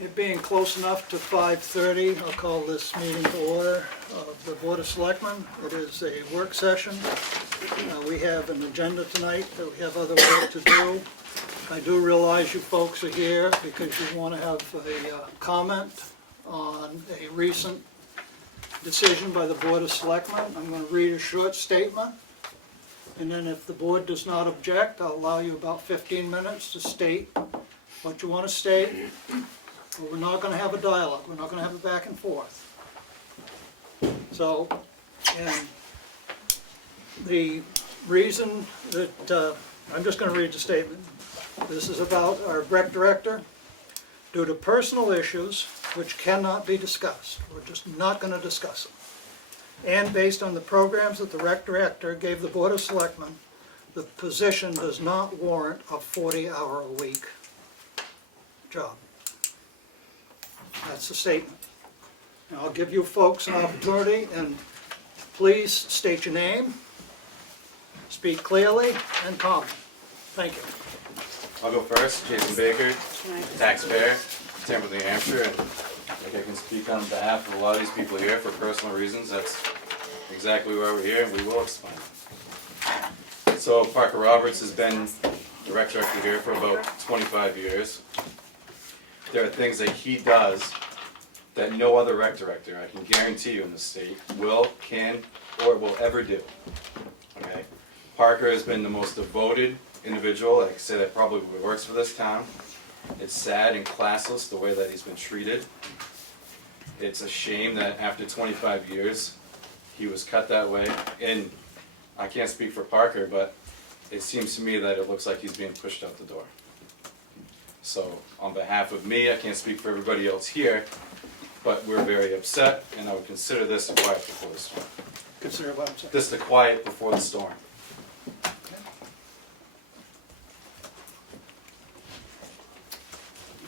It being close enough to 5:30, I'll call this meeting to order of the Board of Selectmen. It is a work session. We have an agenda tonight that we have other work to do. I do realize you folks are here because you want to have a comment on a recent decision by the Board of Selectmen. I'm going to read a short statement, and then if the board does not object, I'll allow you about 15 minutes to state what you want to state. But we're not going to have a dialogue. We're not going to have a back and forth. So, and the reason that, I'm just going to read the statement. This is about our rec director. Due to personal issues which cannot be discussed, we're just not going to discuss them. And based on the programs that the rec director gave the Board of Selectmen, the position does not warrant a 40-hour-a-week job. That's the statement. And I'll give you folks an opportunity, and please state your name, speak clearly, and comment. Thank you. I'll go first. Jason Baker, taxpayer, Tamworth, New Hampshire. And I think I can speak on behalf of a lot of these people here for personal reasons. That's exactly why we're here, and we will explain. So Parker Roberts has been the rec director here for about 25 years. There are things that he does that no other rec director, I can guarantee you in the state, will, can, or will ever do. Okay? Parker has been the most devoted individual, I can say that probably works for this town. It's sad and classless the way that he's been treated. It's a shame that after 25 years he was cut that way. And I can't speak for Parker, but it seems to me that it looks like he's being pushed out the door. So on behalf of me, I can't speak for everybody else here, but we're very upset, and I would consider this a quiet before the storm. Consider what I'm saying. This the quiet before the storm.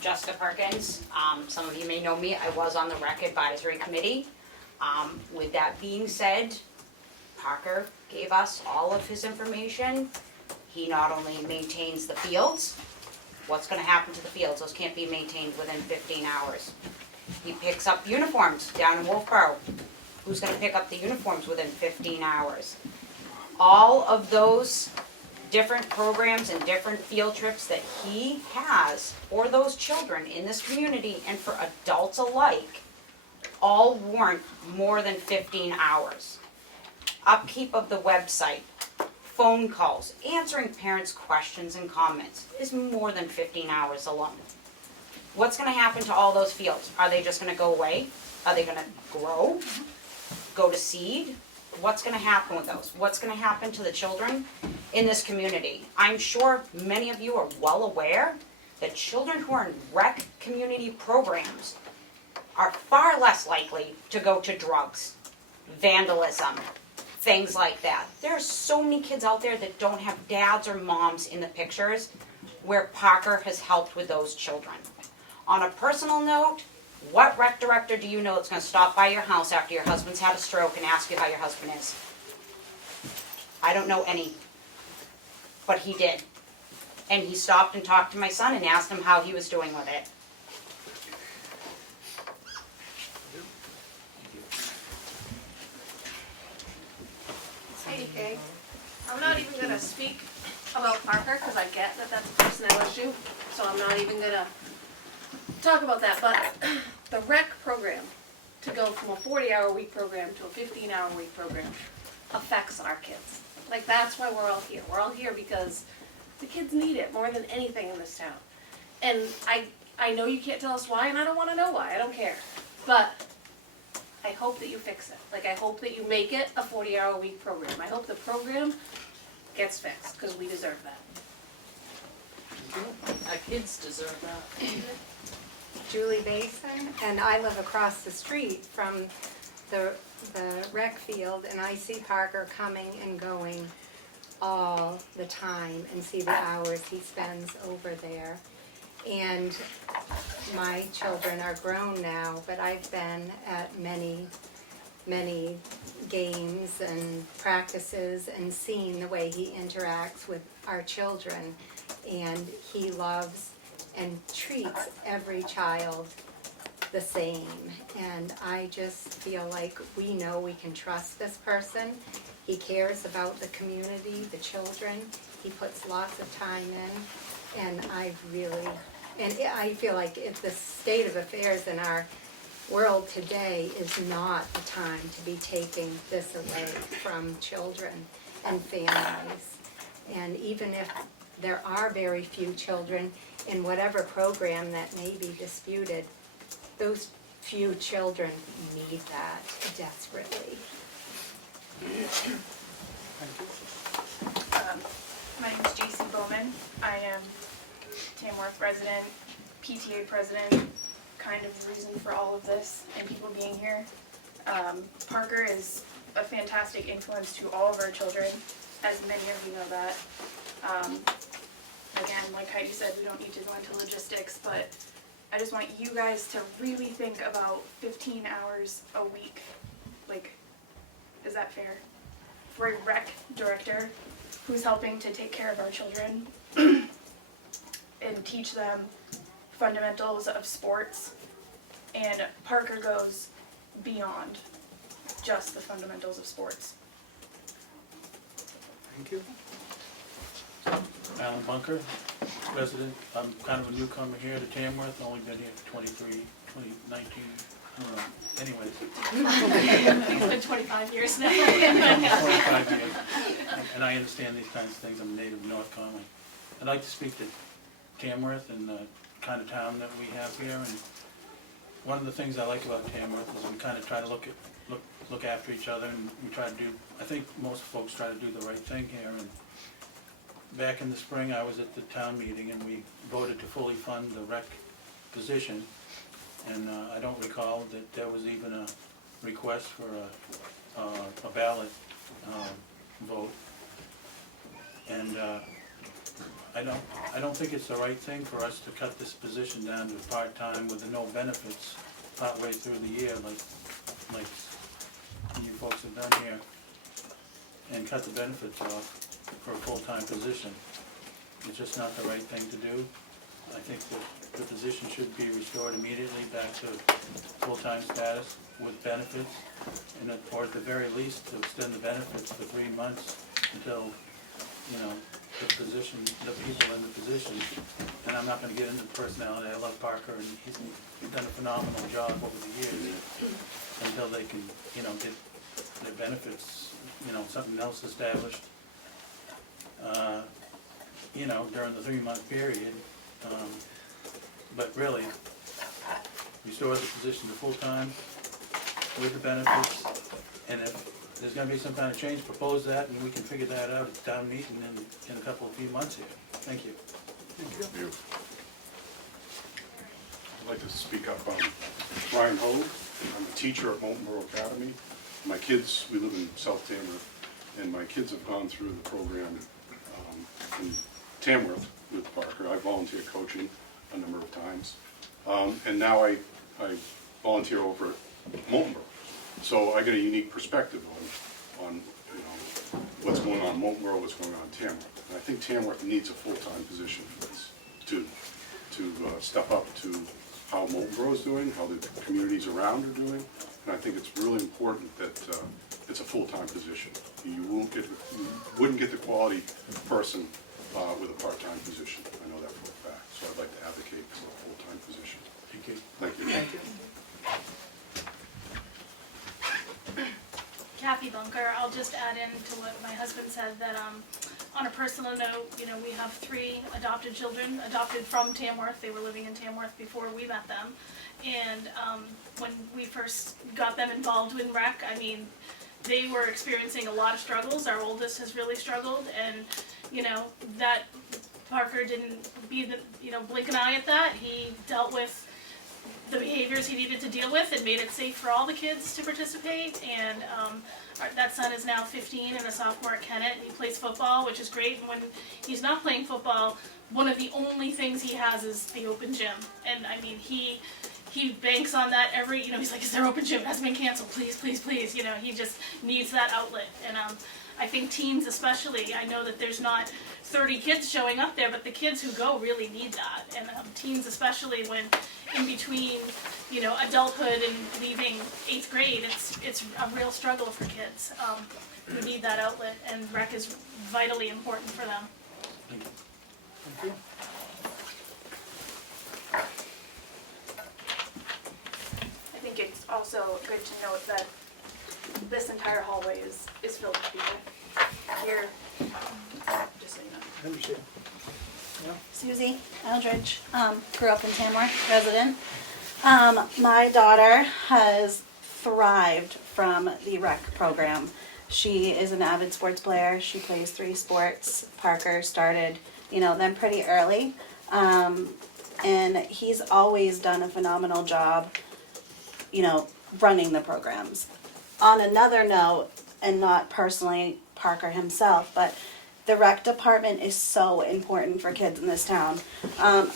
Jessica Perkins. Some of you may know me. I was on the Rec Advisory Committee. With that being said, Parker gave us all of his information. He not only maintains the fields. What's going to happen to the fields? Those can't be maintained within 15 hours. He picks up uniforms down in Wolfboro. Who's going to pick up the uniforms within 15 hours? All of those different programs and different field trips that he has for those children in this community and for adults alike all warrant more than 15 hours. Upkeep of the website, phone calls, answering parents' questions and comments is more than 15 hours alone. What's going to happen to all those fields? Are they just going to go away? Are they going to grow? Go to seed? What's going to happen with those? What's going to happen to the children in this community? I'm sure many of you are well aware that children who are in rec community programs are far less likely to go to drugs, vandalism, things like that. There are so many kids out there that don't have dads or moms in the pictures where Parker has helped with those children. On a personal note, what rec director do you know that's going to stop by your house after your husband's had a stroke and ask you how your husband is? I don't know any, but he did. And he stopped and talked to my son and asked him how he was doing with it. Hey, Kay. I'm not even going to speak about Parker because I get that that's a personnel issue, so I'm not even going to talk about that. But the rec program, to go from a 40-hour-a-week program to a 15-hour-a-week program, affects our kids. Like, that's why we're all here. We're all here because the kids need it more than anything in this town. And I know you can't tell us why, and I don't want to know why. I don't care. But I hope that you fix it. Like, I hope that you make it a 40-hour-a-week program. I hope the program gets fixed, because we deserve that. Our kids deserve that. Julie Basin, and I live across the street from the rec field, and I see Parker coming and going all the time and see the hours he spends over there. And my children are grown now, but I've been at many games and practices and seen the way he interacts with our children. And he loves and treats every child the same. And I just feel like we know we can trust this person. He cares about the community, the children. He puts lots of time in, and I feel like if the state of affairs in our world today is not the time to be taking this away from children and families. And even if there are very few children in whatever program that may be disputed, those few children need that desperately. My name is JC Bowman. I am Tamworth resident, PTA president, kind of the reason for all of this and people being here. Parker is a fantastic influence to all of our children, as many of you know that. Again, like Heidi said, we don't need to go into logistics, but I just want you guys to really think about 15 hours a week. Like, is that fair? For a rec director who's helping to take care of our children and teach them fundamentals of sports, and Parker goes beyond just the fundamentals of sports. Thank you. Alan Bunker, resident. I'm kind of a newcomer here to Tamworth, only been here for 2019, I don't know, anyways. It's been 25 years now. 25 years, and I understand these kinds of things. I'm a native of North Conway. I'd like to speak to Tamworth and the kind of town that we have here, and one of the things I like about Tamworth is we kind of try to look after each other, and we try to do, I think most folks try to do the right thing here. And back in the spring, I was at the town meeting, and we voted to fully fund the rec position. And I don't recall that there was even a request for a ballot vote. And I don't think it's the right thing for us to cut this position down to part-time with no benefits partway through the year, like you folks have done here, and cut the benefits off for a full-time position. It's just not the right thing to do. I think that the position should be restored immediately back to full-time status with benefits, and or at the very least to extend the benefits for 3 months until, you know, the people in the position. And I'm not going to get into the personality. I love Parker, and he's done a phenomenal job over the years until they can, you know, get their benefits, you know, something else established, you know, during the 3-month period. But really, restore the position to full-time with the benefits, and if there's gonna be some kind of change, propose that, and we can figure that out at the town meeting in a few months here. Thank you. Thank you. I'd like to speak up. Brian Hogue. I'm a teacher at Moultonborough Academy. My kids, we live in South Tamworth, and my kids have gone through the program in Tamworth with Parker. I volunteer coaching a number of times, and now I volunteer over at Moultonborough. So I get a unique perspective on you know, what's going on in Moultonborough, what's going on in Tamworth. And I think Tamworth needs a full-time position for this to step up to how Moultonborough is doing, how the communities around are doing, and I think it's really important that it's a full-time position. You wouldn't get the quality person with a part-time position. I know that for a fact. So I'd like to advocate for a full-time position. Thank you. Thank you. Thank you. Kathy Bunker. I'll just add in to what my husband said, that on a personal note, you know, we have 3 adopted children, adopted from Tamworth. They were living in Tamworth before we met them. And when we first got them involved in rec, I mean, they were experiencing a lot of struggles. Our oldest has really struggled, and you know, that Parker didn't blink an eye at that. He dealt with the behaviors he needed to deal with and made it safe for all the kids to participate. And that son is now 15 and a sophomore at Kennett, and he plays football, which is great. And when he's not playing football, one of the only things he has is the open gym. And I mean, he banks on that he's like, is there open gym? It hasn't been canceled, please, please, please. You know, he just needs that outlet. And I think teens especially, I know that there's not 30 kids showing up there, but the kids who go really need that. And teens especially, when in between, you know, adulthood and leaving 8th grade, it's a real struggle for kids who need that outlet, and rec is vitally important for them. Thank you. Thank you. I think it's also good to note that this entire hallway is filled with people. Here, just so you know. I understand. Susie Eldridge, grew up in Tamworth, resident. My daughter has thrived from the rec program. She is an avid sports player. She plays 3 sports. Parker started, them pretty early. And he's always done a phenomenal job, running the programs. On another note, and not personally Parker himself, but the rec department is so important for kids in this town.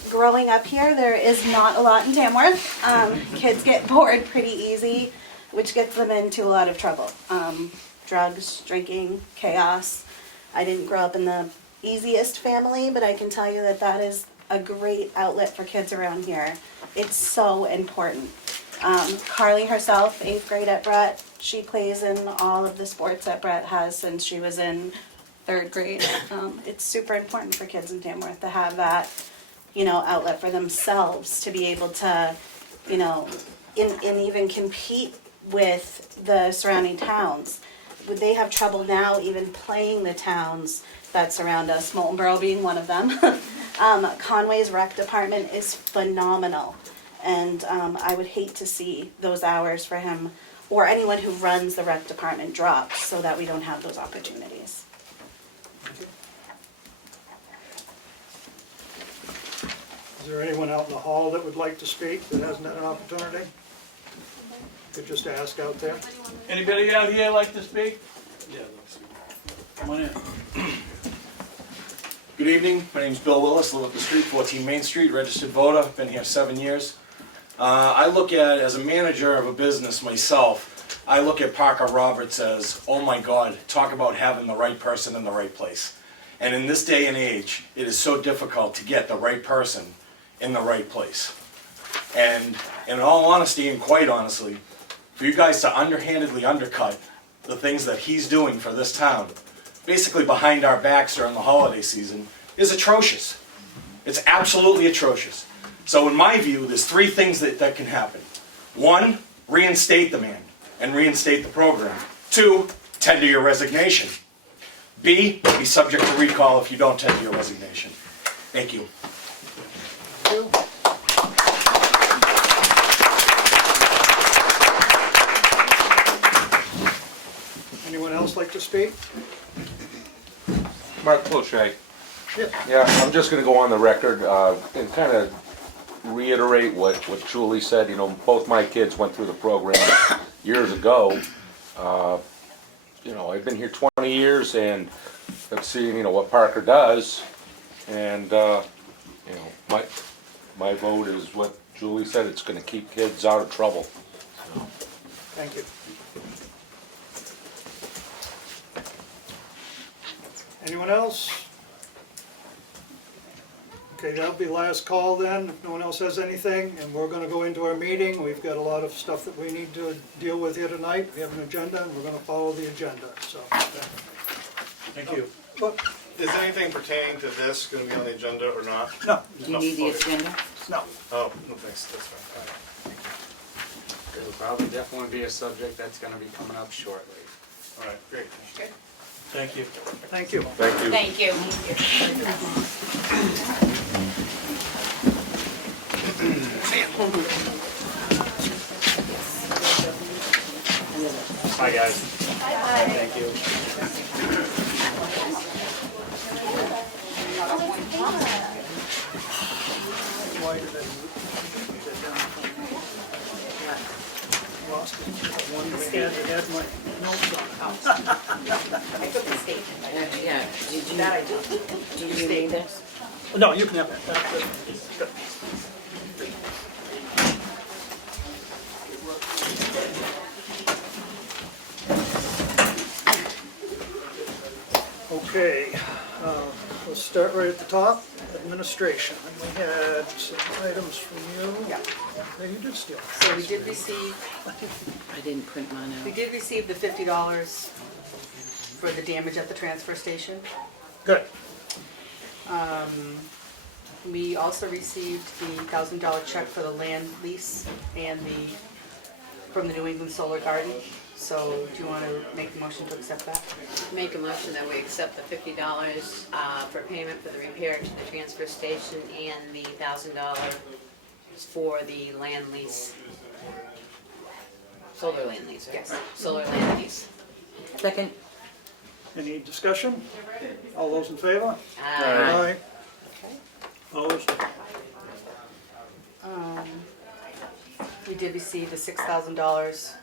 Growing up here, there is not a lot in Tamworth. Kids get bored pretty easy, which gets them into a lot of trouble. Drugs, drinking, chaos. I didn't grow up in the easiest family, but I can tell you that that is a great outlet for kids around here. It's so important. Carly herself, 8th grade at Brett, she plays in all of the sports that Brett has since she was in 3rd grade. It's super important for kids in Tamworth to have that, outlet for themselves to be able to, and even compete with the surrounding towns. They have trouble now even playing the towns that surround us, Moultonborough being one of them. Conway's rec department is phenomenal, and I would hate to see those hours for him or anyone who runs the rec department drop so that we don't have those opportunities. Is there anyone out in the hall that would like to speak that hasn't had an opportunity? Could just ask out there. Anybody out here like to speak? Yeah, come on in. Good evening, my name's Bill Willis, live up the street, 14 Main Street, registered voter, been here 7 years. I look at, as a manager of a business myself, I look at Parker Roberts as, oh my God, talk about having the right person in the right place. And in this day and age, it is so difficult to get the right person in the right place. And in all honesty, and quite honestly, for you guys to underhandedly undercut the things that he's doing for this town, basically behind our backs during the holiday season, is atrocious. It's absolutely atrocious. So in my view, there's 3 things that can happen. 1, reinstate the man and reinstate the program. 2, tender your resignation. B, be subject to recall if you don't tender your resignation. Thank you. Thank you. Anyone else like to speak? Mark Ploshay. Yes. Yeah, I'm just gonna go on the record and kind of reiterate what Julie said. Both my kids went through the program years ago. I've been here 20 years and I've seen, what Parker does. And, my vote is what Julie said, it's gonna keep kids out of trouble. So. Thank you. Anyone else? Okay, that'll be last call then, if no one else has anything, and we're gonna go into our meeting. We've got a lot of stuff that we need to deal with here tonight. We have an agenda, and we're gonna follow the agenda, so. Thank you. But, Is anything pertaining to this going to be on the agenda or not? no, Do you need the agenda? no. Oh, no thanks, that's fine. All right. It'll probably definitely be a subject that's gonna be coming up shortly. All right, great. Thank you. Thank you. Thank you. Thank you. Bye, guys. Thank you. Why did I put that down? Lost it. One had my notes on it. I took the statement. Yeah, did you, That I did. did you read this? No, you can have that. That's good. start right at the top, administration. And we had some items from you. Yeah. Yeah, you did steal. So we did receive, I didn't print mine we out. did receive the $50 for the damage at the transfer station. Good. We also received the $1,000 check for the land lease and from the New England Solar Garden. So do you want to make the motion to accept that? Make a motion that we accept the $50 for payment for the repair to the transfer station and the $1,000 for the land lease. Solar land lease, right? Yes. Solar land lease. Second? Any discussion? All those in favor? Aye. Opposed? We did receive the $6,000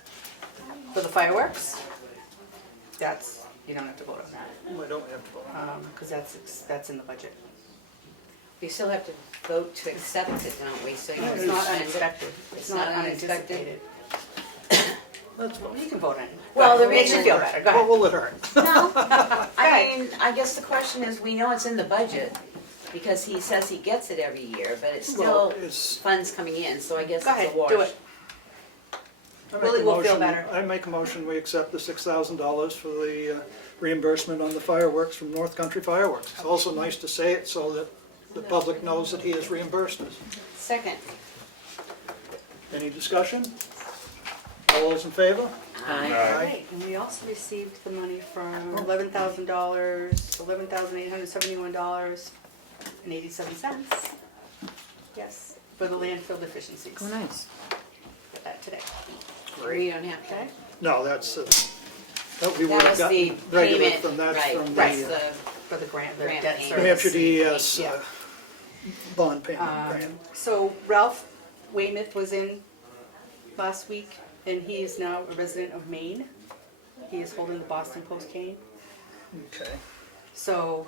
for the fireworks. You don't have to vote on that, We don't have to vote. because that's in the budget. We still have to vote to accept it, don't we? So you It's can not spend it. unexpected. It's not unanticipated. Let's vote. You can vote on it. Well, the Makes you reason- feel better, go What ahead. will it hurt? No, I mean, I guess the question is, we know it's in the budget, because he says he gets it every year, but it's Well, still it's- funds coming in, so I guess Go it's ahead, a wash. do it. I make Willie a will feel motion- better. I make a motion, we accept the $6,000 for the reimbursement on the fireworks from North Country Fireworks. It's also nice to say it so that the public knows that he has reimbursed us. Second. Any discussion? All those in favor? Aye. Right, and we also received the money from $11,871.87. Yes, for the landfill deficiencies. Oh, nice. Got that today. We don't have to. Okay. No, that's, that we would That have was the gotten regular payment, from that, right, from that's the the, For the grant, the Grant debt payment. New Hampshire service. DES Yeah. bond payment grant. So Ralph Weymouth was in last week, and he is now a resident of Maine. He is holding the Boston Post cane. Okay. So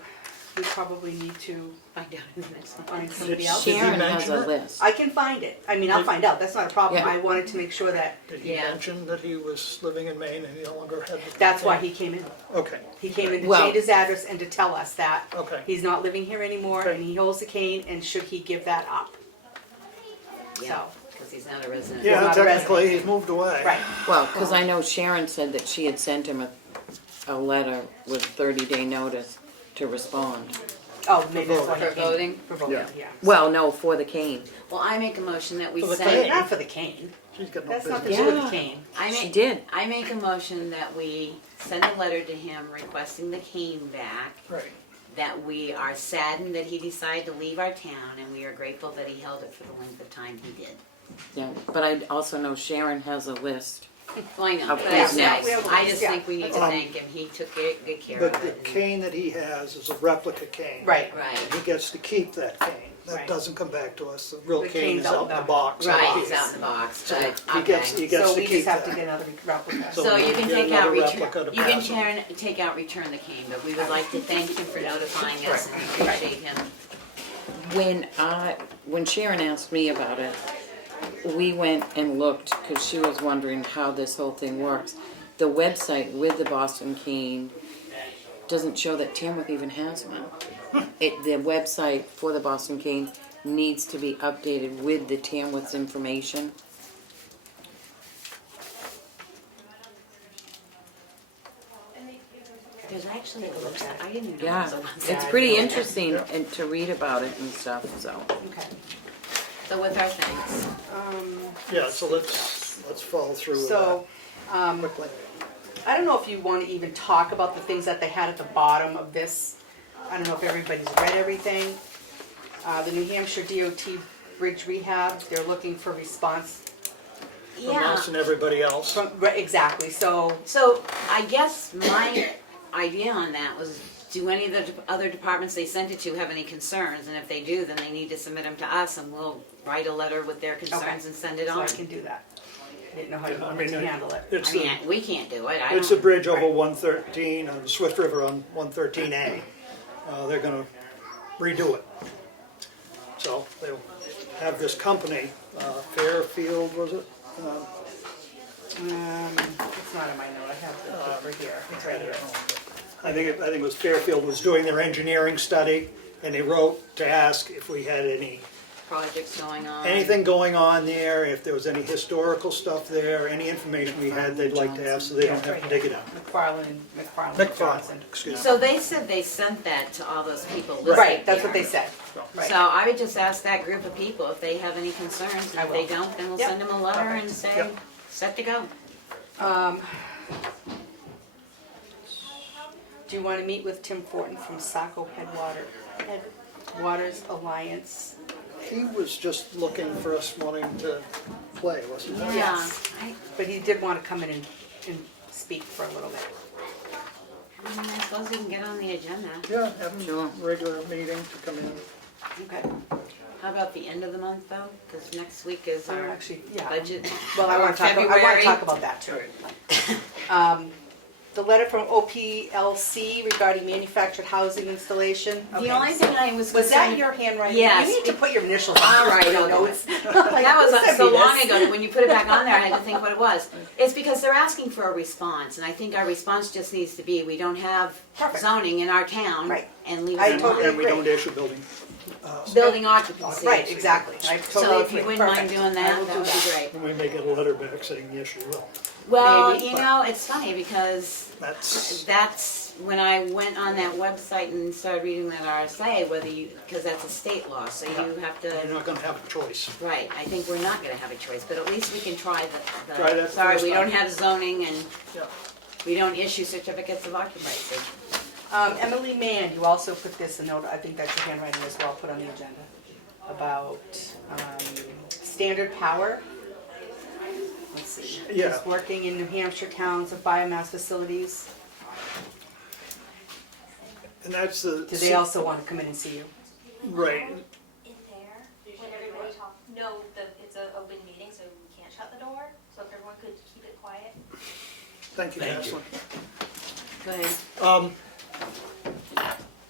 we probably need to find out in the next one. find somebody else. Did he Sharon has mention a it? list. I can find it. I mean, I'll find out. That's not a problem. Yeah. I wanted to make sure that, Did he Yeah. mention that he was living in Maine and he no longer had the... that's why he came in. Okay, He came in to Well- change his address and to tell us that okay. he's not living here anymore Okay. and he holds the cane, and should he give that up? Yeah, because he's not a resident. Yeah, not a technically, he's moved away. Right. Well, because I know Sharon said that she had sent him a letter with 30-day notice to respond. Oh, maybe that's why For he came. voting? For voting, Yeah. yeah. Well, no, for the cane. Well, I make a motion that we For the send. cane. Not for the cane. She's got no That's not to business. do with Yeah. the cane. I She make, did. I make a motion that we send a letter to him requesting the cane back, Right. that we are saddened that he decided to leave our town, and we are grateful that he held it for the length of time he did. Yeah, but I also know Sharon has a list. Well, I know, Of but that's his nice. names. I just Yeah. think we need to thank him. He took good care But of the it. cane that he has is a replica cane. Right. Right, He gets to keep that cane. That Right. doesn't come back to us. The real The cane cane's is out out in the the- box. right, out he's here. out in the box, So but, he gets okay. to So we keep just have to that. get another replica. So you can Get take out, another replica to you can pass him. take out return the cane, but we would like to thank him for notifying us and appreciate him. When Sharon asked me about it, we went and looked, because she was wondering how this whole thing works. The website with the Boston cane doesn't show that Tamworth even has one. The website for the Boston cane needs to be updated with the Tamworth's information. There's actually a website, I didn't even know there Yeah, was a website. it's pretty interesting and to read about it and stuff, so. Okay. So with our thanks. Yeah, so let's follow through with So, that quickly. I don't know if you want to even talk about the things that they had at the bottom of this. I don't know if everybody's read everything. The New Hampshire DOT Bridge Rehab, they're looking for response From Yeah, us and everybody else. from, right, exactly, so, so I guess my idea on that was, do any of the other departments they sent it to have any concerns? And if they do, then they need to submit them to us and we'll write a letter with their concerns and send it so on. I can do that. I didn't know how you I wanted mean, to handle it. It's I mean, the, we can't do it, I it's a don't, bridge over 113, on the Swift River on 113A. They're gonna redo it. So they'll have this company, Fairfield, was it? It's not in my note, I have it over here, it's right here. I think it was Fairfield was doing their engineering study, And they wrote to ask if we had Projects going on. anything going on there, if there was any historical stuff there, any information we had they'd like to have, so they don't have to dig it up. McFarland. Excuse me. So they said they sent that to all those people listed Right, that's what there. they said. Right. So I would just ask that group of people if they have any concerns, and I if they will. don't, then we'll Yep. send them a letter and say, Yep. set to go. Do you want to meet with Tim Fortin from Saco Headwaters Alliance? He was just looking for us wanting to play, wasn't he? Yeah. But he did want to come in and speak for a little bit. I suppose we can get on the agenda. Yeah, have a regular meeting to come in. Okay. How about the end of the month though? Because next week is our Actually, yeah. budget. Well, I want to talk February. about that too. The letter from OPLC regarding manufactured housing installation. The Okay. only thing I was Was that concerned- your handwriting? Yes. You need to put your initials on. All right, your I'll do notes. That was Send so me long this. ago that when you put it back on there, I had to think what it was. It's because they're asking for a response, and I think our response just needs to be, we don't have Perfect. zoning in our town, Right. and leave I it totally alone. And we don't issue building. Building occupancy. Right, exactly. I totally So if you agree. wouldn't mind Perfect. doing I that, will that do would be great. And we may get a letter back saying, yes, you will. Well, Maybe, you but- know, it's funny because That's, when I went on that website and started reading that RSA, because that's a state law, so you have you're to, not gonna have a choice. right, I think we're not gonna have a choice, but at least we can try Try that sorry, first we time. don't have zoning and Yeah. we don't issue certificates of occupancy. Emily Mann, you also put this a note, I think that's your handwriting as well, put on the agenda, about standard power. Let's see. Yeah. Is working in New Hampshire towns of biomass facilities. And that's the. Do they also want to come in and see you? Right, In there, when everybody talks, know that it's an open meeting, so we can't shut the door, so if everyone could keep it quiet. thank you, Ashley. Go ahead.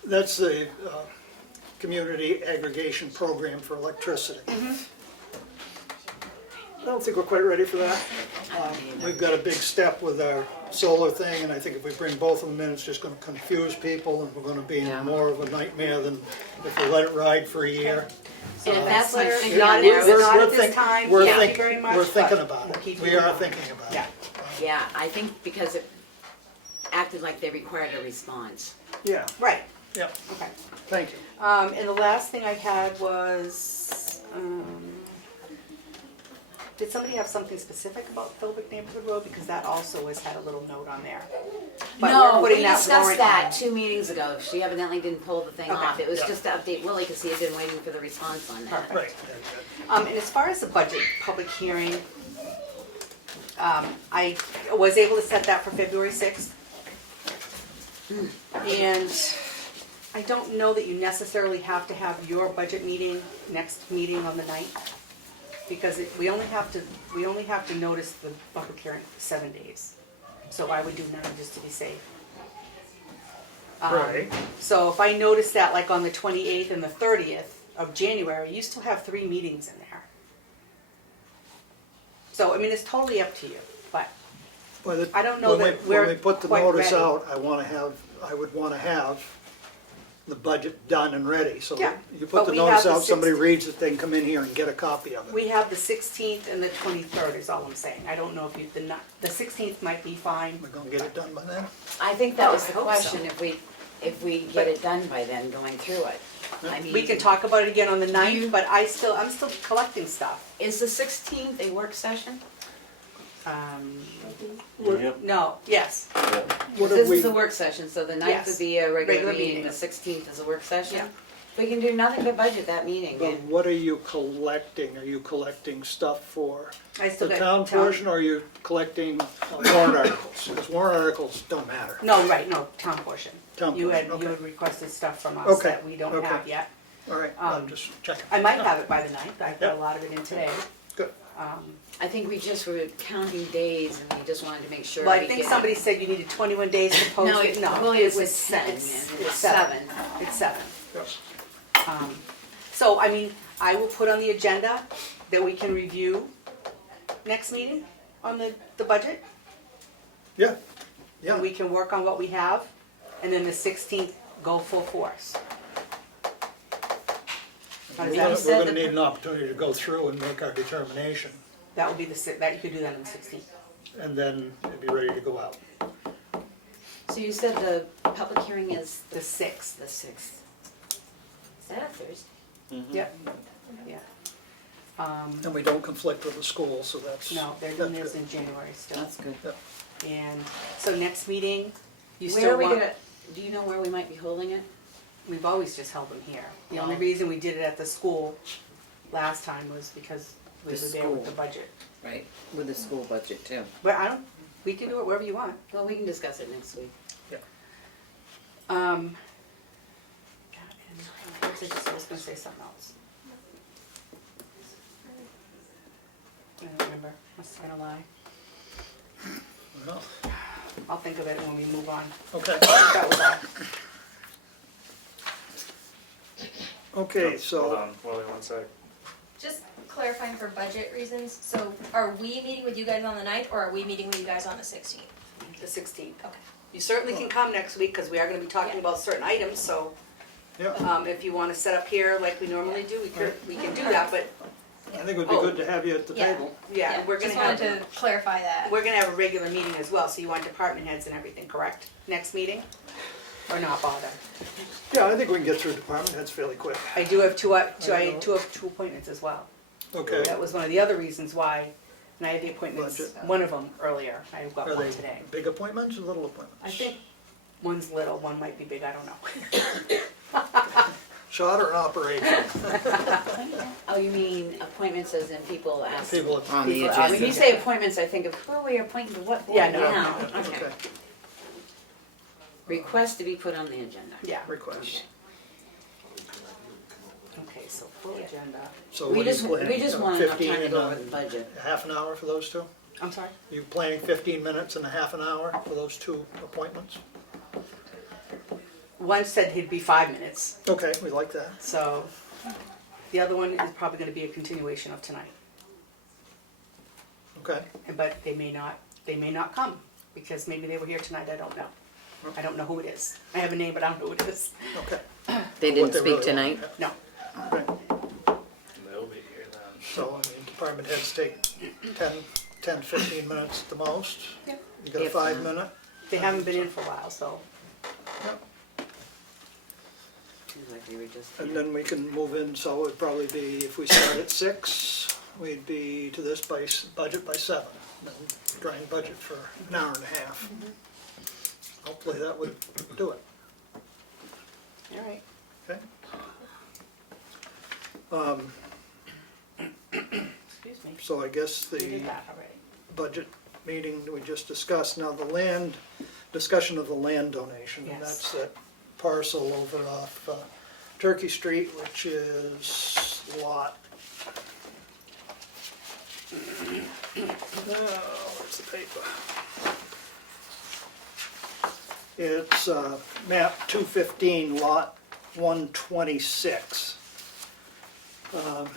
That's the community aggregation program for electricity. I don't think we're quite ready for that. We've got a big step with our solar thing, and I think if we bring both of them in, it's just gonna confuse people, and we're gonna be in more of a nightmare than if we let it ride for a year. And if that's my Not finger at on there, this- not We're at this think- time, we're thank you think- very much. We're thinking but about we'll it. keep We moving are on. thinking about Yeah. it. yeah, I think because it acted like they required a response. Yeah, Right, yeah, okay. thank you. And the last thing I had was, did somebody have something specific about Philbrook Neighborhood Road? Because that also has had a little note on there. But No, we're putting we that discussed warrant that on. 2 meetings ago. She evidently didn't pull the thing Okay. off. It was Yeah. just to update Willie because he had been waiting for the response on that. Perfect. Right. And as far as the budget public hearing, I was able to set that for February 6th. And I don't know that you necessarily have to have your budget meeting, next meeting on the 9th. Because we only have to notice the public hearing for 7 days. So I would do 9 just to be safe. Right. So if I notice that like on the 28th and the 30th of January, you still have 3 meetings in there. So, I mean, it's totally up to you, but Well, I don't know when we- that we're When we put the quite notice ready. out, I would wanna have the budget done and ready. So Yeah, you but put the we notice have the out, somebody 16th. reads it, they can come in here and get a copy of it. we have the 16th and the 23rd is all I'm saying. I don't know if you, the 16th might be fine. We're gonna get it done by then? I think that was I the hope question, so. if we But- get it done by then, going through it. I We mean, can talk about it again on the 9th, but I'm still collecting stuff. is the 16th a work session? No, yes, What This have we, is a work session, so the 9th Yes. would be a regular Regular meeting, meeting. the 16th is a work session. Yeah. We can do nothing but budget that meeting, but and what are you collecting? Are you collecting stuff for I still the got town portion, or are you collecting warrant articles? Because warrant articles don't matter. No, right, no, town portion. Town You portion, had okay. requested stuff from us Okay, that we don't okay. have yet. All right, I'm just checking. I might have it by the 9th, I've got a Yep. lot of it in today. Good. I think we just were counting days, and we just wanted to make sure Well, I we think get- somebody said you needed 21 days to post No, it, no. Willie it said was 7, it's- it was it's 7. 7. It's 7. Yes. So, I mean, I will put on the agenda that we can review next meeting on the budget. Yeah, yeah. And we can work on what we have, and then the 16th, go full force. How does We're that, gonna, said we're gonna that- need an opportunity to go through and make our determination, that would be that you could do that on the 16th. and then it'd be ready to go out. So you said the public hearing is The 6th. the 6th. Is that a Thursday? Yep, yeah. And we don't conflict with the school, so that's. No, they're doing that's this good. in January still. That's good. And so next meeting, you Where still are we want, gonna, do you know where we might be holding it? we've always just held them here. The only Oh. reason we did it at the school last time was because we were The there with the school. budget. Right, with the school budget too. But we can do it wherever you want. Well, we can discuss it next week. God, and I was gonna say something else. I don't remember, must have been a lie. Well, I'll think of it when we move on. Okay, I think that was all. okay, Hold so, on, Willie, one sec. Just clarifying for budget reasons, so are we meeting with you guys on the 9th, or are we meeting with you guys on the 16th? The 16th. Okay. You certainly can come next week, because we are gonna be talking about certain items, so, yeah, if you wanna set up here like we normally do, we can do that, but, I think it would be good to have you at the Yeah. table. yeah, we're gonna Just have, wanted to clarify that. we're gonna have a regular meeting as well, so you want department heads and everything, correct? Next meeting? Or not bother? Yeah, I think we can get through department heads fairly quick. I do have two appointments as well. Okay, That was one of the other reasons why, and I had the appointments, Budget. one of them earlier, I got are one they today. big appointments or little appointments? I think one's little, one might be big, I don't know. Shot or an operation? Oh, you mean appointments as in people ask? People, On the people agenda. ask- When you say appointments, I think of who are we appointing to what board Yeah, no. now? okay, Request to be put on the agenda. Yeah, requests. okay, so full agenda. So We what are you just planning, want enough 15 time to and go over the budget. a half an hour for those two? I'm sorry? You planning 15 minutes and a half an hour for those two appointments? One said he'd be 5 minutes, Okay, we like that. so the other one is probably gonna be a continuation of tonight. Okay, But they may not come, because maybe they were here tonight, I don't know. I don't know who it is. I have a name, but I don't know who it is. okay. They What didn't they speak really tonight? want. No. Okay. They'll be here then. So, I mean, department heads take 10, 15 minutes at the most. Yep. You got a If, 5 minute? They haven't been in for a while, so. Seems like we were just. And then we can move in, so it'd probably be, if we start at 6, we'd be to this budget by 7. Then try and budget for an hour and a half. Hopefully that would do it, All right. okay? Excuse me. So I guess We the did that already. budget meeting we just discussed, now the discussion of the land donation. Yes. That's that parcel over off Turkey Street, which is lot. Where's the paper? It's map 215, lot 126.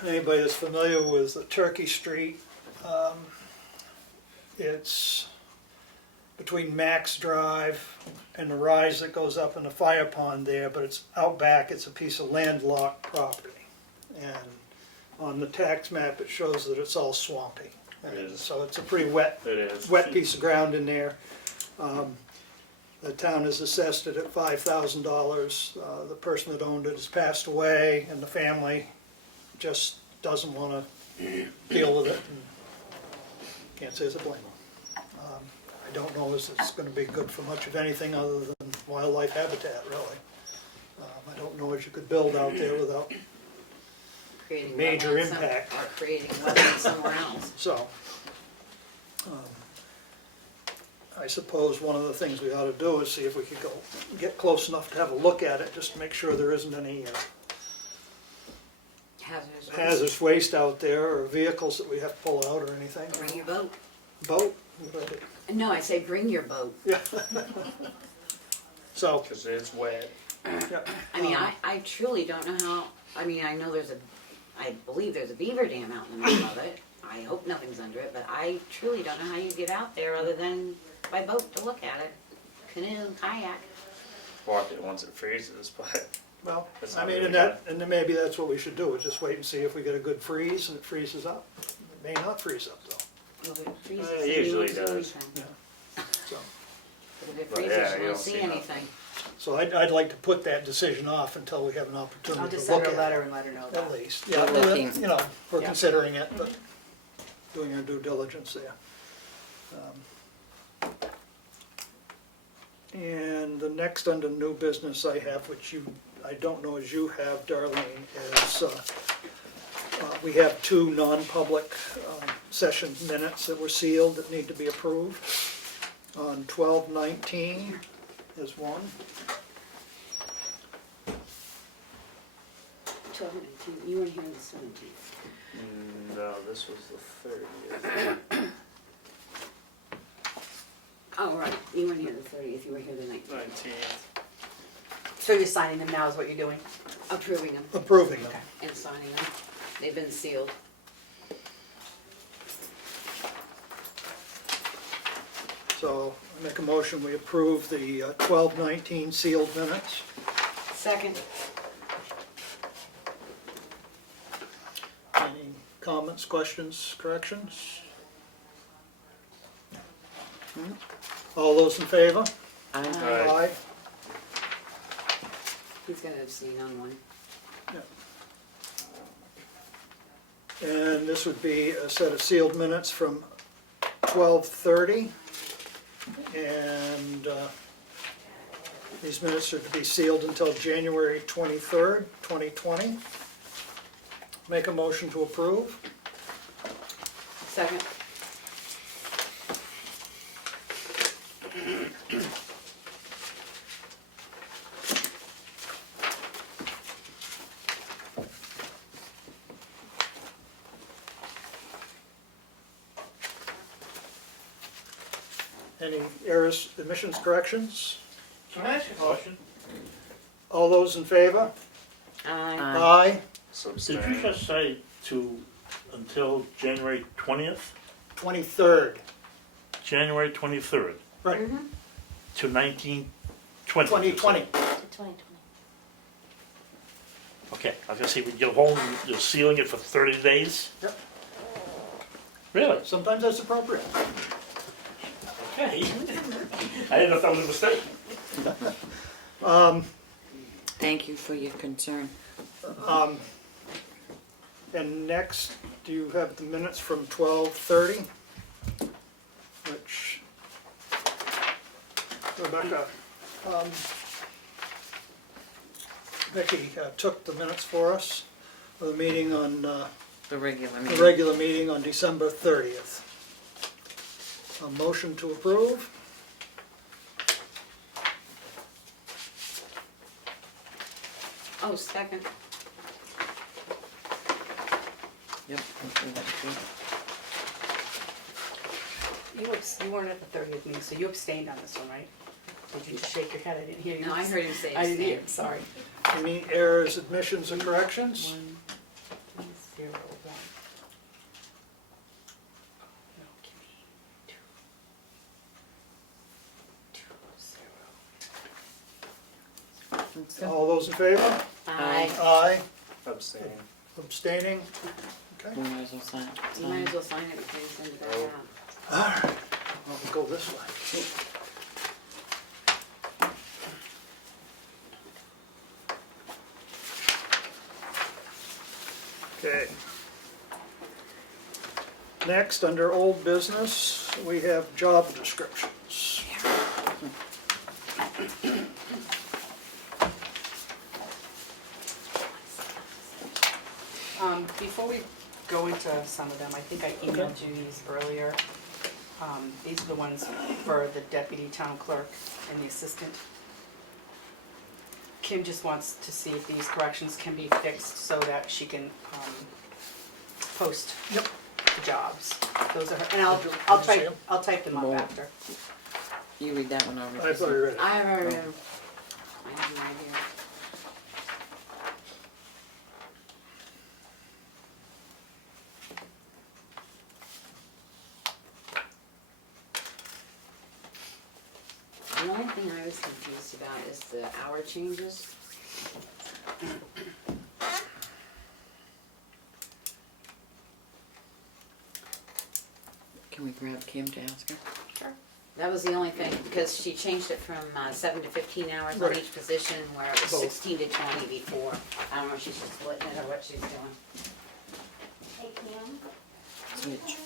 Anybody that's familiar with the Turkey Street, it's between Max Drive and the rise that goes up in the fire pond there, but it's out back, it's a piece of landlocked property. And on the tax map, it shows that it's all swampy. It is. So it's a pretty wet It is. piece of ground in there. The town has assessed it at $5,000. The person that owned it has passed away, and the family just doesn't want to deal with it. And can't say it's a blame them. I don't know if it's going to be good for much of anything other than wildlife habitat, really. I don't know if you could build out there without Creating major wetlands impact. Or creating wetlands somewhere else. So, I suppose one of the things we ought to do is see if we could get close enough to have a look at it, just to make sure there isn't any Hazardous waste. hazardous waste out there, or vehicles that we have to pull out or anything. Bring your boat. Boat? What do I do? No, I say bring your boat. Yeah. So, Cause it's wet. yeah. I mean, I truly don't know how, I mean, I know I believe there's a beaver dam out in the middle of it. I hope nothing's under it, but I truly don't know how you get out there other than by boat to look at it. Canoe, kayak. Walk it once it freezes, but Well, That's I not mean, really and then maybe that's what we should do, is just wait and see if we get a good freeze and it freezes up. It may not freeze up though, If it freezes, It then you usually won't see does. anything. so. But if it Well, freezes, yeah, you you won't don't see see nothing. anything. So I'd like to put that decision off until we have an I'll opportunity just to look send at a letter it. and let her know that. At least, yeah, We're well, looking. you know, we're Yeah. considering it, but doing our due diligence there. And the next under new business I have, which I don't know as you have, Darlene, is, we have two non-public session minutes that were sealed that need to be approved. On 12/19 is one. 12/19, you were here on the 17th. No, this was the 30th. Oh, right, you weren't here the 30th, you were here the 19th. 19th. So you're signing them now is what you're doing? Approving them Approving them. and signing them. They've been sealed. So I make a motion, we approve the 12/19 sealed minutes. Second. Any comments, questions, corrections? All those in favor? Aye. He's gonna abstain on one. And this would be a set of sealed minutes from 12/30. And these minutes are to be sealed until January 23rd, 2020. Make a motion to approve. Second. Any errors, omissions, corrections? Can I ask you a question? All those in favor? Aye. Aye. Substain. Did you just say until January 20th? 23rd. January 23rd Right, to 1920? 2020. Okay, I was gonna say, you're sealing it for 30 days? Yep. Really? Sometimes that's appropriate. Okay. I didn't know if that was a mistake. Thank you for your concern. And next, do you have the minutes from 12:30? Which, Rebecca, Vicky took the minutes for us for the meeting on, The regular the meeting. regular meeting on December 30th. A motion to approve? Oh, second. Yep. You weren't at the 30th meeting, so you abstained on this one, right? Did you just shake your head? I didn't hear you. No, I heard him say I didn't hear, abstain. sorry. Any errors, omissions, and corrections? 1, 0, 1. No, give me 2, 2, 0. All those in favor? Aye. Aye. Abstain. Abstaining? Okay. You might as well sign it before you send it back Oh. out. All right, we'll go this way. Okay. Next, under old business, we have job descriptions. Before we go into some of them, I think I emailed you these earlier. These are the ones for the deputy town clerk and the assistant. Kim just wants to see if these corrections can be fixed so that she can post Yep. the jobs. Those are her, and Did you see 'em? I'll type them up More. after. You read that one over. I've already read it. I have already read it. I have no idea. The only thing I was confused about is the hour changes. Can we grab Kim to ask her? That was the only thing, because she changed it from 7 to 15 hours on Right. each position, where it was Both. 16 to 20 before. I don't know if she's just splitting it or what she's doing. Hey, Kim? Switch.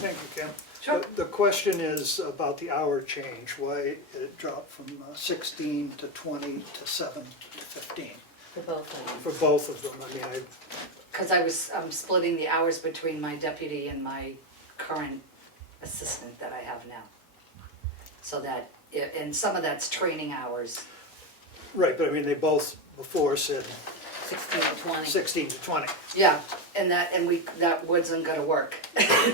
Thank you, Kim. Sure. The question is about the hour change, why it dropped from 16 to 20 to 7 to 15 For both of them. for both of them. I mean, Because I'm splitting the hours between my deputy and my current assistant that I have now. So that, and some of that's training hours. right, but I mean, they both before said 16 to 20. 16 to 20. Yeah, and that wasn't gonna work.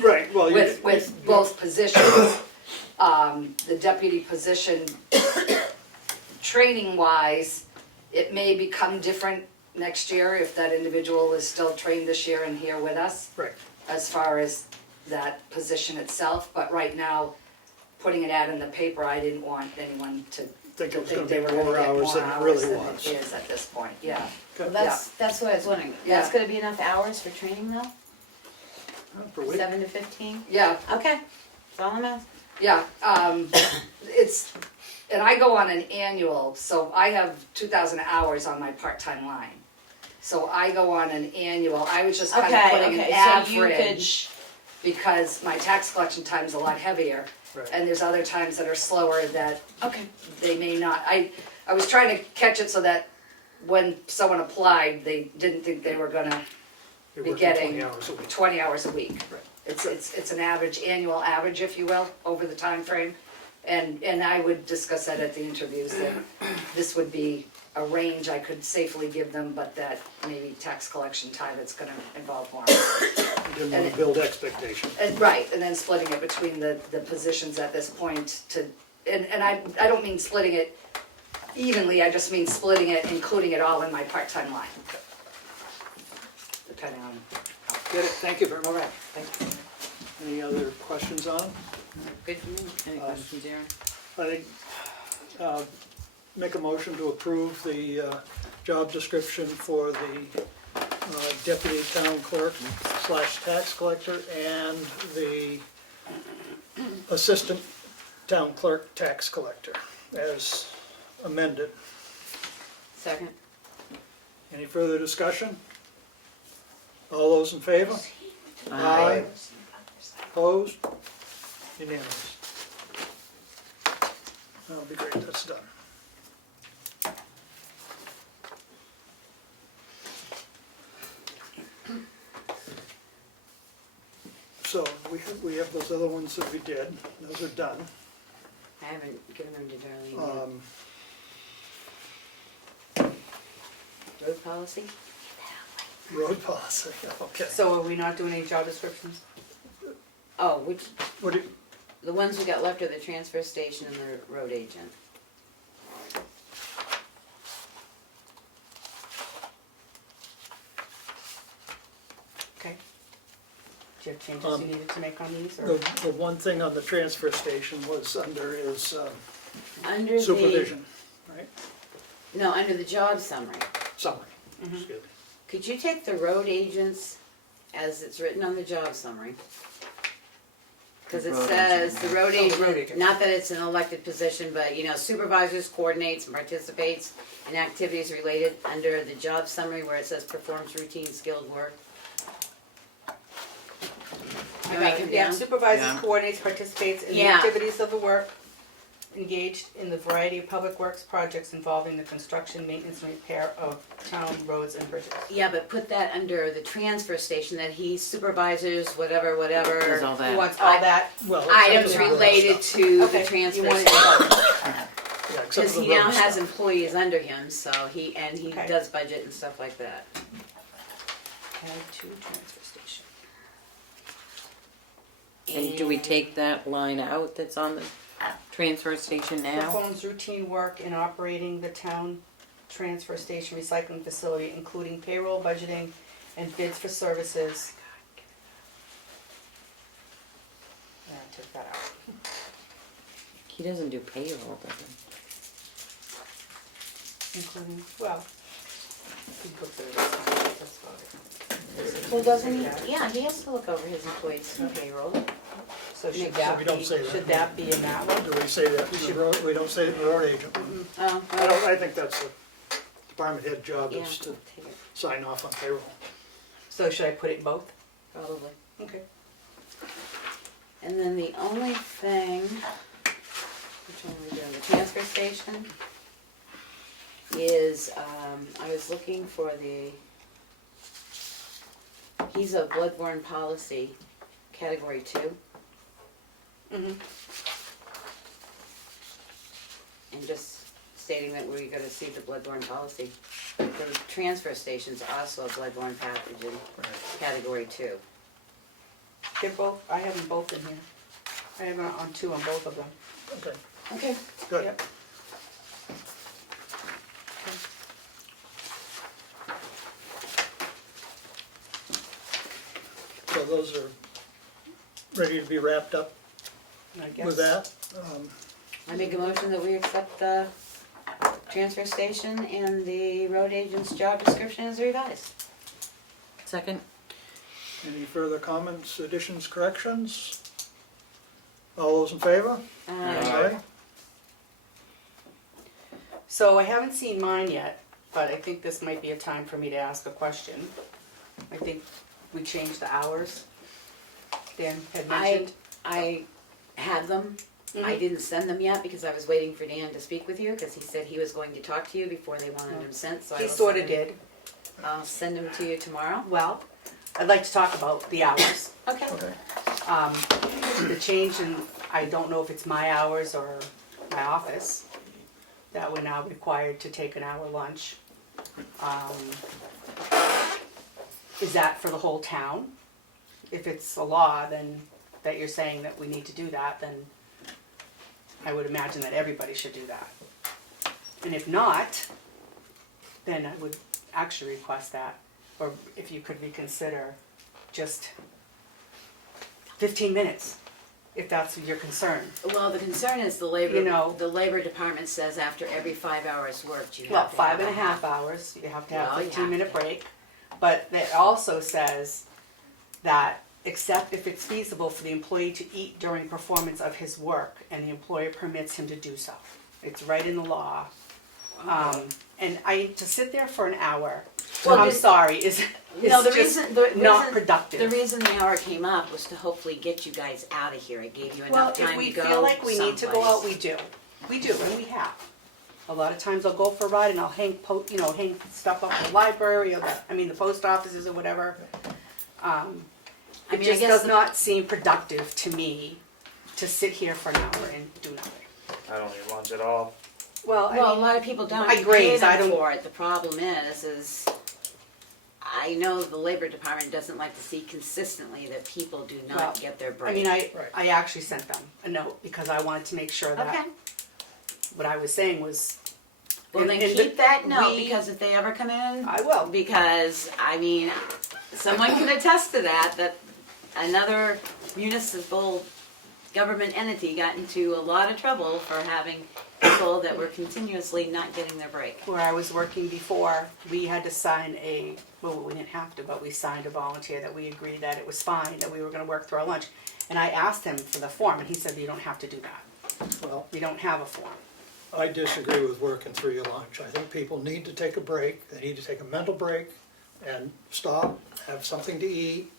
Right, well, you. With both positions. The deputy position, training-wise, it may become different next year if that individual is still trained this year and here with us. Right. As far as that position itself, but right now, putting it out in the paper, I didn't want anyone to Think it was think gonna they be were gonna more get hours more than it hours really than was. it is at this point, yeah. Well, that's what I was wondering. Yeah. That's gonna be enough hours for training though? Per week. 7 to 15? Yeah, Okay, that's all I'm asking. yeah, it's, and I go on an annual, so I have 2,000 hours on my part-time line. So I go on an annual, I was just kind of Okay, putting an okay, so you could- average, because my tax collection time's a lot heavier. Right. And there's other times that are slower that Okay. they may not, I was trying to catch it so that when someone applied, they didn't think they were gonna You're be working getting 20 hours a week. 20 hours a week. Right. It's an average, annual average, if you will, over the time frame. And I would discuss that at the interviews, that this would be a range I could safely give them, but that maybe tax collection time, it's gonna involve more. You didn't want to build expectation. And, right, and then splitting it between the positions at this point to, and I don't mean splitting it evenly, I just mean splitting it, including it all in my part-time line. Depending on, Get it, thank you very all much. right, thank you. Any other questions on? Good for me. Any questions, Aaron? I think, make a motion to approve the job description for the deputy town clerk / tax collector and the assistant town clerk tax collector as amended. Second. Any further discussion? All those in favor? Aye. Opposed? Unanimous. That'll be great, that's done. So, we have those other ones that we did, those are done. I haven't given them to Darlene yet. Road policy? Road policy, okay. So are we not doing any job descriptions? Oh, which, What do you, the ones we got left are the transfer station and the road agent. Okay. Do you have changes you needed to make on these, or? the one thing on the transfer station was under his Under the, supervision, right? no, under the job summary. Summary, excuse me. Could you take the road agents as it's written on the job summary? Because it Road says the road Oh, the road agent, agent. not that it's an elected position, but supervises, coordinates, and participates in activities related under the job summary where it says performs routine skilled work. You write them Yeah, down? supervises, Yeah. coordinates, participates in the Yeah. activities of the work, engaged in the variety of public works projects involving the construction, maintenance, and repair of town roads and bridges. Yeah, but put that under the transfer station, that he supervises whatever, whatever. Does all He that. wants all that, Well, Items except for the related stuff. to Okay, the you transfer want it station. Yeah, except Because for he the now road has stuff. employees under him, so he Okay. does budget and stuff like that. head to transfer station. And do we take that line out that's on the transfer station now? Performs routine work in operating the town transfer station recycling facility, including payroll, budgeting, and bids for services. Yeah, I took that out. He doesn't do payroll, does he? Including, well, he looks at it, that's about it. Well, doesn't he, yeah, he has to look over his employees' payroll. So should So that we don't be, say that. should that be in that one? Do we say that in the road, we don't say it in the road agent? Oh, I think that's the department head job yeah, is to I'll take it, sign off on payroll. So should I put it in both? probably. Okay. And then the only thing, which one are we doing, the transfer station, is, I was looking for he's a bloodborne policy, category 2. Mm-hmm. And just stating that we're gonna see the bloodborne policy. The transfer station's also a bloodborne pathogen, category 2. They're both, I have them both in here. I have on 2 on both of them. Okay, Okay. good. Yep. So those are ready to be wrapped up I guess. with that. I make a motion that we accept the transfer station and the road agent's job description as revised. Second? Any further comments, additions, corrections? All those in favor? Aye. So I haven't seen mine yet, but I think this might be a time for me to ask a question. I think we changed the hours. Dan had mentioned. I had them. I didn't send them yet because I was waiting for Dan to speak with you because he said he was going to talk to you before they wanted them sent, so I He will sorta send them- did. I'll send them to you tomorrow. Well, I'd like to talk about the hours. Okay. The change in, I don't know if it's my hours or my office, that we're now required to take an hour lunch. Is that for the whole town? If it's a law, then, that you're saying that we need to do that, then I would imagine that everybody should do that. And if not, then I would actually request that, or if you could reconsider just 15 minutes, if that's your concern. Well, the concern is the labor, You know- the labor department says after every 5 hours worked, you Well, have to 5.5 hours, you have to have Well, you 15-minute have to. break. But it also says that except if it's feasible for the employee to eat during performance of his work and the employer permits him to do so. It's right in the law. And to sit there for an hour, Well, I'm the- sorry, is No, the just reason, the not reason, productive. the reason the hour came up was to hopefully get you guys out of here. It gave you Well, enough if time we to go feel like we need to go someplace. out, we do. We do, and we have. A lot of times I'll go for a ride and I'll hang stuff up in the library or the post offices or whatever. I It mean, I just guess does the- not seem productive to me to sit here for an hour and do nothing. I don't eat lunch at all. Well, Well, a lot of people don't. I You graze, pay I them don't- for it. The problem is I know the labor department doesn't like to see consistently that people do not Well, get their break. I mean, I actually sent them a note because I wanted to make sure that Okay. what I was saying was. Well, then and keep that note, we- because if they ever come in, I will. because, I mean, someone can attest to that another municipal government entity got into a lot of trouble for having people that were continuously not getting their break. Where I was working before, we had to sign we didn't have to, but we signed a volunteer that we agreed that it was fine, that we were gonna work through our lunch. And I asked him for the form, and he said, you don't have to do that. Well, We don't have a form. I disagree with working through your lunch. I think people need to take a break, they need to take a mental break and stop, have something to eat,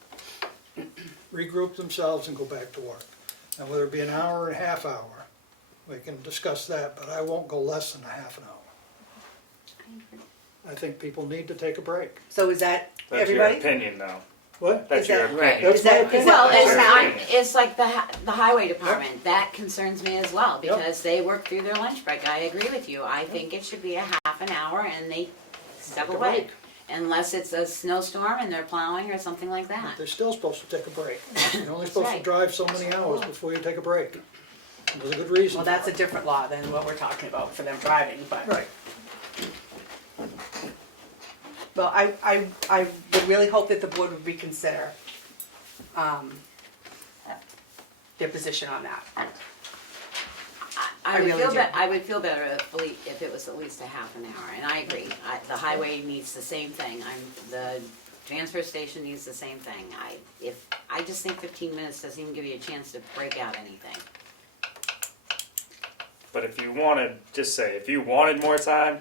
regroup themselves and go back to work. And whether it be an hour or a half hour, we can discuss that, but I won't go less than a half an hour. I think people need to take a break. So is that That's your everybody? opinion, though. What? That's Is your that- opinion. That's Is that- my is opinion. Well, That's it's your not, opinion. it's like the highway department, that concerns me as well, Yep. because they work through their lunch break, I agree with you, I think it should be a half an hour and they step Take a away. break. unless it's a snowstorm and they're plowing or something like that. They're still supposed to take a break. You're only That's supposed to right. drive so many hours before you take a break. There's a good reason. Well, that's for a it. different law than what we're talking about for them driving, but. Right. Well, I would really hope that the board would reconsider, their position on that. I really do. I would feel better if it was at least a half an hour, and I agree. The highway needs the same thing. The transfer station needs the same thing. I just think 15 minutes doesn't even give you a chance to break out anything. But if you wanted, just say, if you wanted more time,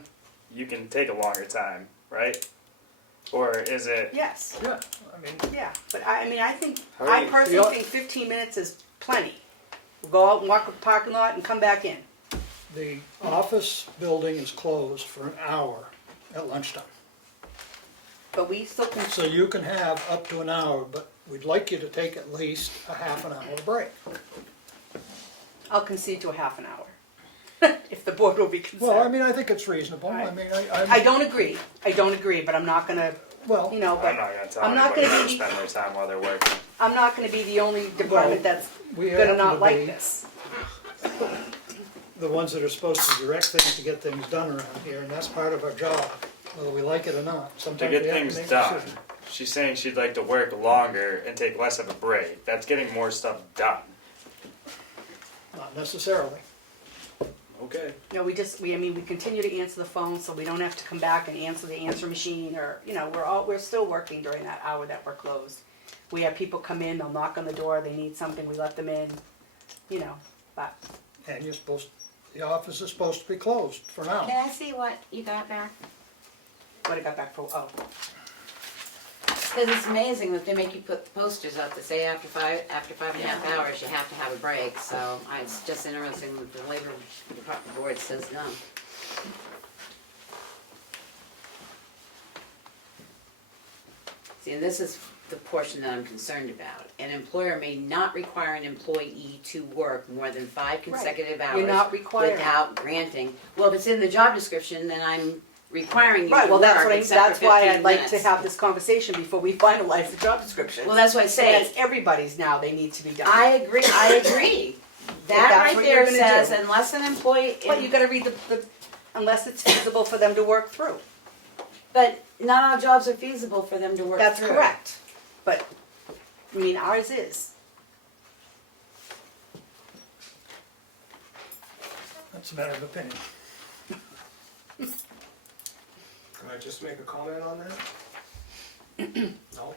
you can take a longer time, right? Or is it? Yes, Yeah, I mean, yeah, but I think, How I many- personally think 15 minutes is plenty. We'll go out and walk the parking lot and come back in. the office building is closed for an hour at lunchtime. But we still can, So you can have up to an hour, but we'd like you to take at least a half an hour break. I'll concede to a half an hour. If the board will be Well, I concerned. mean, I think it's reasonable. I mean, I don't agree, but I'm not gonna, well, you know, I'm but not gonna tell I'm not anybody gonna to be- spend their time while they're working. I'm not gonna be the only department that's we gonna happen not to like be this. the ones that are supposed to direct things to get things done around here, and that's part of our job, whether we like it or not. To Sometimes get we have things to make done, decisions. she's saying she'd like to work longer and take less of a break. That's getting more stuff done. Not necessarily. Okay. No, we continue to answer the phone, so we don't have to come back and answer the answer machine, or, you know, we're still working during that hour that we're closed. We have people come in, they'll knock on the door, they need something, we let them in, you know, but, And the office is supposed to be closed for now. Can I see what you got back? what I got back for, oh. Because it's amazing that they make you put the posters up that say after five and a half hours you have to have a break. So it's just interesting that the labor department board says no. See, and this is the portion that I'm concerned about. An employer may not require an employee to work more than 5 consecutive hours You're not requiring. without granting. Well, if it's in the job description, then I'm requiring you Right, to well, work except for 15 that's why I'd like to minutes. have this conversation before we finalize the job description. Well, that's what I say. That's everybody's now, they need to be done. I agree. That that's right what there you're gonna says do. unless an employee. But you gotta read unless it's feasible for them to work through. But not all jobs are feasible for them to work That's through. correct, but, I mean, ours is. That's a matter of opinion. Can I just make a comment on that? No?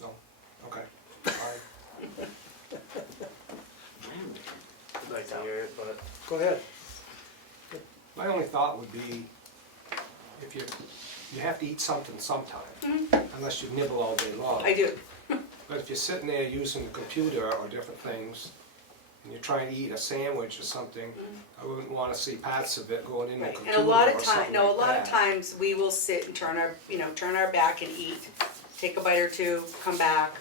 No? Okay. All right. I'd like to hear it, but Go ahead. My only thought would be, if you have to eat something sometime, unless you nibble all day long. I do. But if you're sitting there using the computer or different things, and you're trying to eat a sandwich or something, I wouldn't want to see parts of it going in the Right, computer and a lot or of something time, like a lot of that. times, we will sit and turn our back and eat, take a bite or two, come back,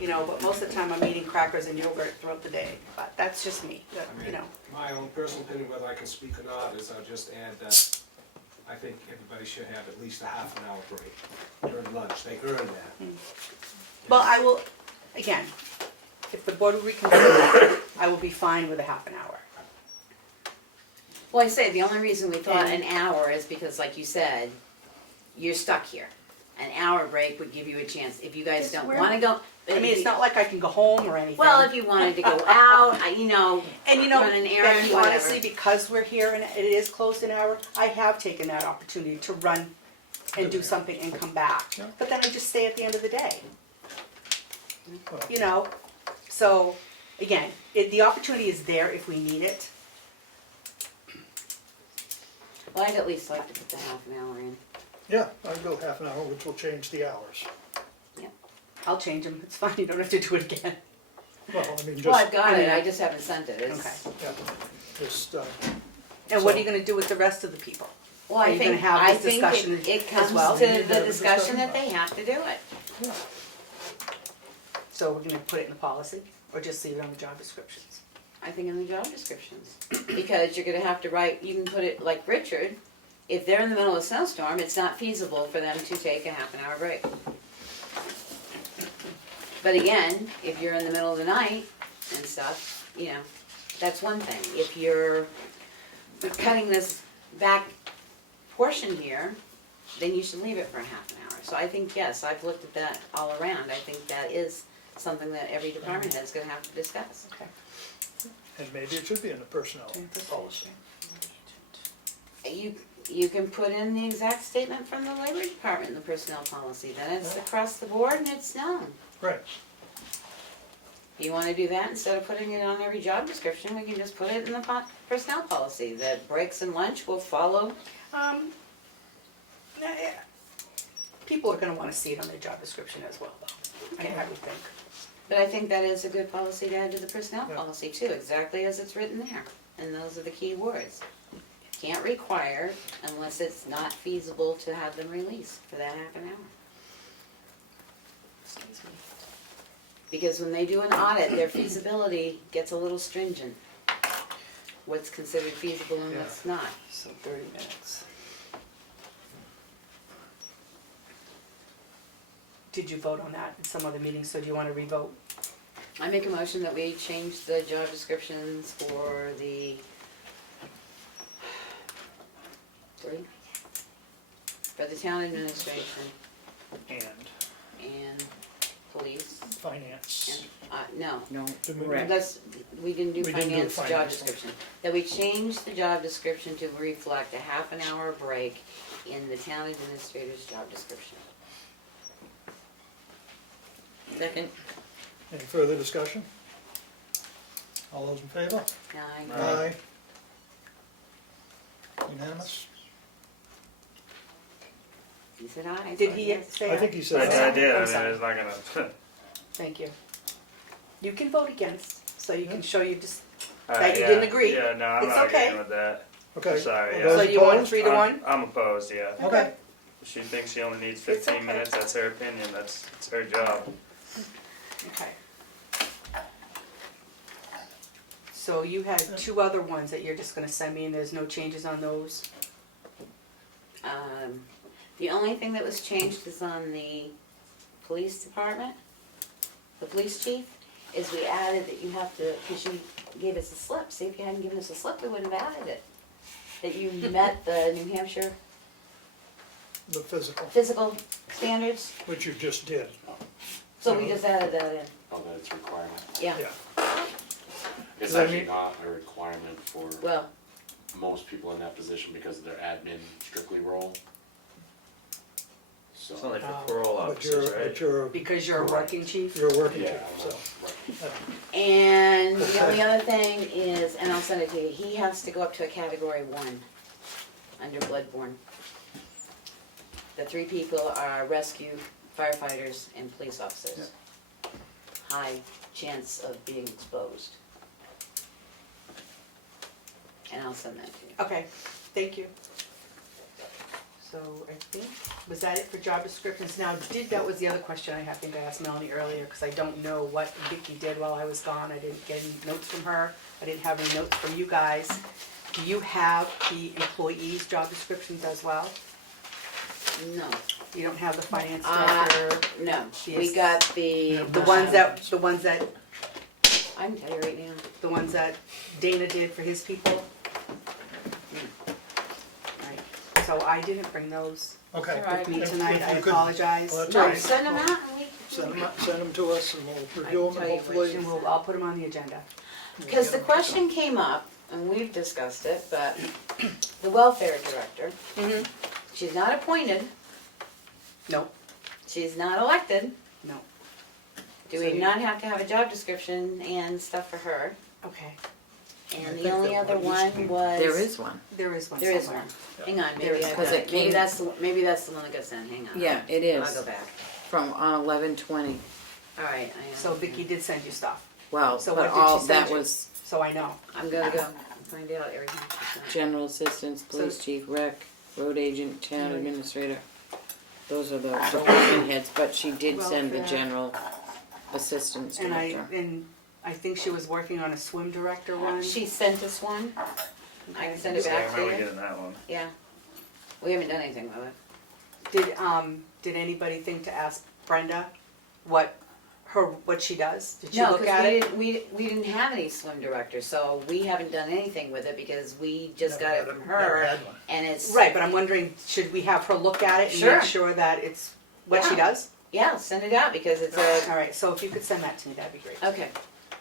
you know, but most of the time I'm eating crackers and yogurt throughout the day, but that's just me, but, I mean, you know. my own personal opinion, whether I can speak or not, is I'll just add that I think everybody should have at least a half an hour break during lunch. They earn that. Well, I will, again, if the board will reconsider, I will be fine with a half an hour. Well, I say the only reason we thought an hour is because, like you said, you're stuck here. An hour break would give you a chance. If you guys don't want to go. I mean, it's not like I can go home or anything. Well, if you wanted to go out, you know, And you know, run an errand, Becky, whatever. honestly, because we're here and it is close an hour, I have taken that opportunity to run and do something and come back. Yeah. But then I just stay at the end of the day, Well, you know? So, again, the opportunity is there if we need it. Well, I'd at least like to put the half an hour in. yeah, I'd go half an hour, which will change the hours. I'll change them, it's fine, you don't have to do it again. Well, I mean, just. Well, I've got it, I just haven't sent it. It's- Okay. Yeah, just, And what are you gonna do with the rest of the people? Well, Are I you gonna think, have I this think discussion it as comes well? to We need to the have a discussion discussion that about they have to do it. yeah. So we're gonna put it in the policy, or just leave it on the job descriptions? I think in the job descriptions. Because you're gonna have to write, you can put it like Richard, if they're in the middle of a snowstorm, it's not feasible for them to take a half an hour break. But again, if you're in the middle of the night and stuff, you know, that's one thing. If you're cutting this back portion here, then you should leave it for a half an hour. So I think, yes, I've looked at that all around. I think that is something that every department head's gonna have to discuss. Okay. And maybe it should be in the personnel policy. You can put in the exact statement from the labor department in the personnel policy, then it's across the board and it's known. Right. You wanna do that, instead of putting it on every job description, we can just put it in the personnel policy, that breaks and lunch will follow. People are gonna wanna see it on their job description as well, though, I would think. But I think that is a good policy to add to the personnel Yeah. policy too, exactly as it's written there, and those are the key words. Can't require unless it's not feasible to have them released for that half an hour. Because when they do an audit, their feasibility gets a little stringent. What's considered feasible and what's not. So 30 minutes. Did you vote on that in some other meeting, so do you wanna re-vote? I make a motion that we change the job descriptions for the town administration and police. Finance. And, no. No, Did we- correct. We didn't do We didn't do finance job finance. description. That we change the job description to reflect a half an hour break in the town administrator's job description. Second. Any further discussion? All those in favor? Aye. Unanimous? He said aye. Did so he yes. say I aye? think he said I aye. did, I I'm mean, sorry. it's not gonna. Thank you. You can vote against, so you can show you just, Alright, you yeah. didn't agree. Yeah, no, I'm It's not okay. agreeing with that. Okay. Sorry, All yeah. those So you want opposed? 3-1? I'm opposed, yeah. Okay. If she thinks she only needs It's 15 okay. minutes, that's her opinion, it's her job. Okay. So you had 2 other ones that you're just gonna send me, and there's no changes on those? The only thing that was changed is on the police department, the police chief, is we added that you have to, because you gave us a slip, see, if you hadn't given us a slip, we wouldn't have added it. That you met the New Hampshire The physical, physical standards, which you just did. so we just added that in, Oh, that it's a requirement. yeah, Yeah. It's Does that actually mean- not a requirement for well, most people in that position because of their admin strictly role. So. It's only for Oh. parole But you're, officers, right? but you're, Because you're a working chief? you're a working Yeah, chief, so. right. and the only other thing is, and I'll send it to you, he has to go up to a category 1 under bloodborne. The 3 people are rescue, firefighters, and police officers. High chance of being exposed. And I'll send that to you. Okay, thank you. So I think, was that it for job descriptions? Now, that was the other question I think I asked Melanie earlier, because I don't know what Vicki did while I was gone. I didn't get any notes from her. I didn't have any notes from you guys. Do you have the employees' job descriptions as well? No. You don't have the finance director? No, the we got the. The ones that, I can tell you right now. the ones that Dana did for his people? Right. So I didn't bring those Okay. All right. with me If- tonight. if I you could- apologize. Well, that's No, all right. send them out and we. Send them to us and we'll review them tell and you hopefully. And I'll put them on the agenda. Because the question came up, and we've discussed it, but the welfare director, she's not appointed, Nope, she's not elected. no. Do So we you- not have to have a job description and stuff for her? Okay, I And think the only that other might one was. There is one. there is one There is somewhere. one. Hang on, There maybe is I one. got, 'Cause it maybe came- that's the one that got sent, hang on. Yeah, it is. I'll go back. From 11/20. All right, So Vicki did send you stuff, Well, So but what did all, she send that you? was so I know. I'm gonna go find out everything she sent. general assistance, police So- chief, rec, road agent, town Right. administrator. Those are the department heads, but she did send the Welfare. general assistance And director. I think she was working on a swim director one. She sent us one, I can send it Yeah, I back to remember you. getting that one. Yeah, We haven't done anything with it. Did anybody think to ask Brenda what she does? Did she No, look at it? because we didn't have any swim director, so we haven't done anything with it because we just got it from Never her, had one. and it's. Right, but I'm wondering, should we have her look at it and Sure. make sure that it's what she Yeah. does? Yeah, send it out because it's a. All right, so if you could send that to me, that'd be great. Okay.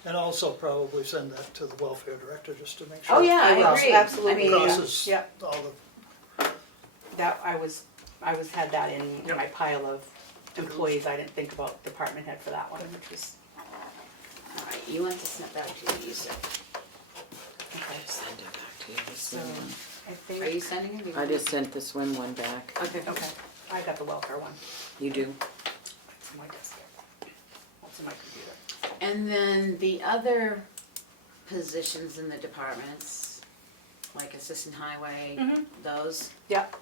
And also probably send that to the welfare director just to make sure. Oh, yeah, I will, agree. absolutely. I mean, Crosses Yeah. all the, That, I had that in my pile of employees, I didn't think about department head for that one, which was, All right, you want to send that to you, said. okay, Send it back to you, the so, swim one. I Are you think, sending it? I just sent the swim one back. Okay. okay, I got the welfare one, You do? it's on my desk here. That's in my computer. And then the other positions in the departments, like assistant highway, Mhm. those, Yep,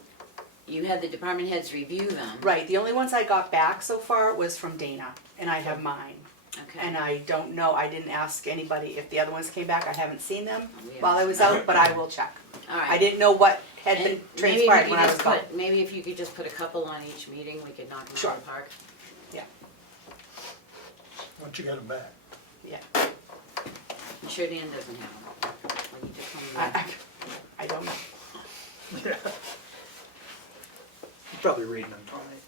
you had the department heads review them. right, the only ones I got back so far was from Dana, and I have mine. Okay. And I don't know, I didn't ask anybody if the other ones came back, I haven't seen them We haven't while I was seen out, but I will check. All right. I didn't know what had been And maybe if transpired you when I was just gone. put- Maybe if you could just put a couple on each meeting, we could knock them Sure. out of the park. Yeah, once you get them back. yeah. I'm sure Dan doesn't have them. When you just come I don't know. You're probably reading them tonight.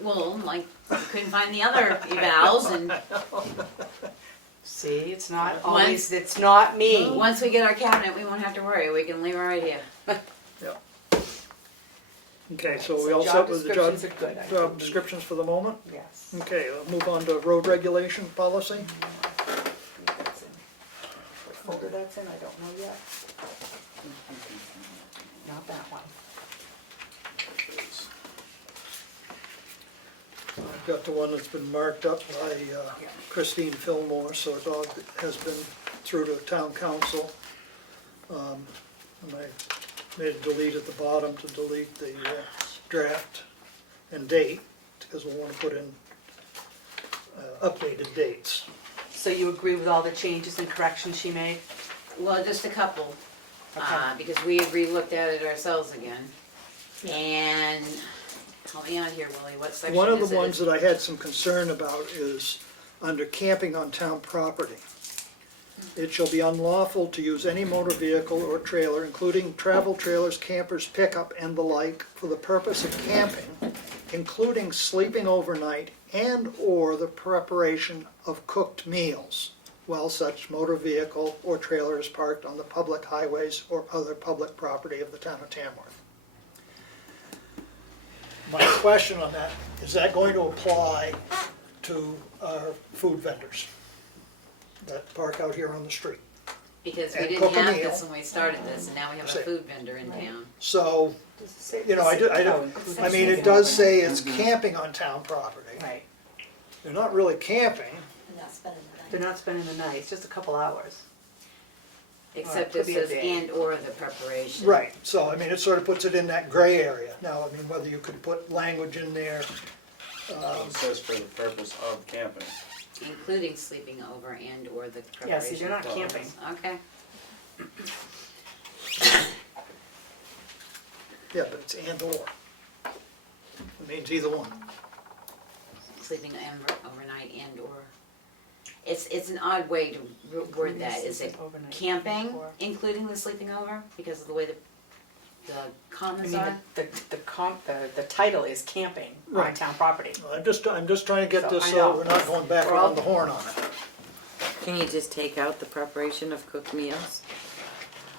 Well, like, we couldn't find the other evals, and See, it's not always, it's not me. once we get our cabinet, we won't have to worry, we can leave it right here. Okay, so we So all job set with the job, descriptions are good, I job think. descriptions for the moment? Yes. Okay, I'll move on to road regulation policy. That's in. What folder that's in, I don't know yet. Not that one. I've got the one that's been marked up by Christine Fillmore, so it all has been through to town council. And I made a delete at the bottom to delete the draft and date, because we want to put in updated dates. So you agree with all the changes and corrections she made? Well, just a couple, Okay. because we re-looked at it ourselves again. And, help me out here, Willie, what section One of is the it? ones that I had some concern about is under camping on town property. It shall be unlawful to use any motor vehicle or trailer, including travel trailers, campers, pickup, and the like, for the purpose of camping, including sleeping overnight and/or the preparation of cooked meals, while such motor vehicle or trailer is parked on the public highways or other public property of the town of Tamworth. My question on that, is that going to apply to our food vendors that park out here on the street? Because we and didn't cook a have meal. this when we started this, and now we have a Say- food vendor in town. So, you know, I mean, it does say it's camping on town property. Right. They're not really camping. They're not spending the night, it's just a couple hours. Except could it be a says day. and/or the preparation. Right, so I mean, it sort of puts it in that gray area. Now, I mean, whether you could put language in there, It says for the purpose of camping. Including sleeping over and/or the preparation. Yeah, see, they're not of camping. clothes. Okay. yeah, but it's and/or. It means either one. Sleeping overnight and/or. It's an odd way to word that. Is it Overnight camping, and/or. including the sleeping over, because of the way the I commas mean, are? the title is camping on Right. town property. I'm just trying to get So, this I so know. we're not going back We're all- around the horn on it. Can you just take out the preparation of cooked meals?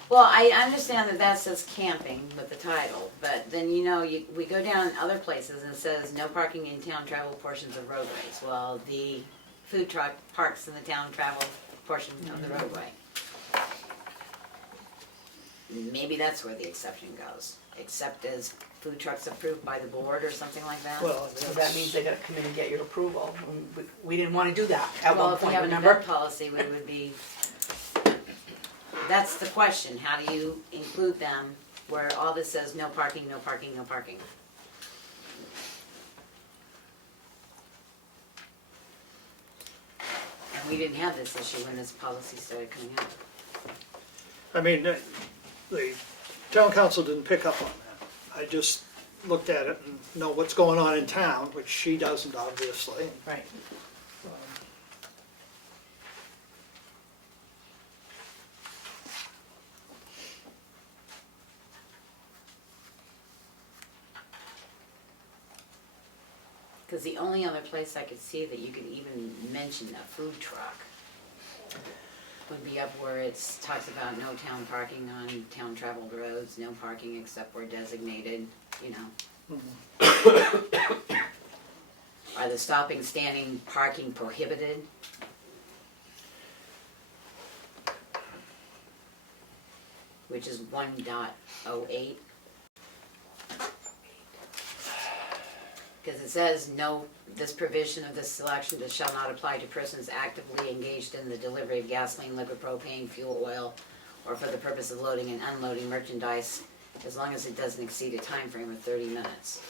Well, I understand that that says camping with the title, but then, you know, we go down other places and it says no parking in town travel portions of roadways. Well, the food truck parks in the town travel portion of the roadway. Maybe that's where the exception goes, except as food trucks approved by the board or something like that. Well, So that means they gotta come in and get your approval. We didn't wanna do that at Well, one if we point, have an remember? event policy, we would be, that's the question, how do you include them where all this says no parking, no parking, no parking? And we didn't have this issue when this policy started coming out. I mean, the town council didn't pick up on that. I just looked at it and know what's going on in town, which she doesn't, obviously. Right. Because the only other place I could see that you could even mention a food truck would be up where it talks about no town parking on town traveled roads, no parking except where designated, you know. Are the stopping, standing, parking prohibited? Which is 1.08. Because it says, no, this provision of this selection shall not apply to persons actively engaged in the delivery of gasoline, liquid, propane, fuel, oil, or for the purpose of loading and unloading merchandise, as long as it doesn't exceed a time frame of 30 minutes.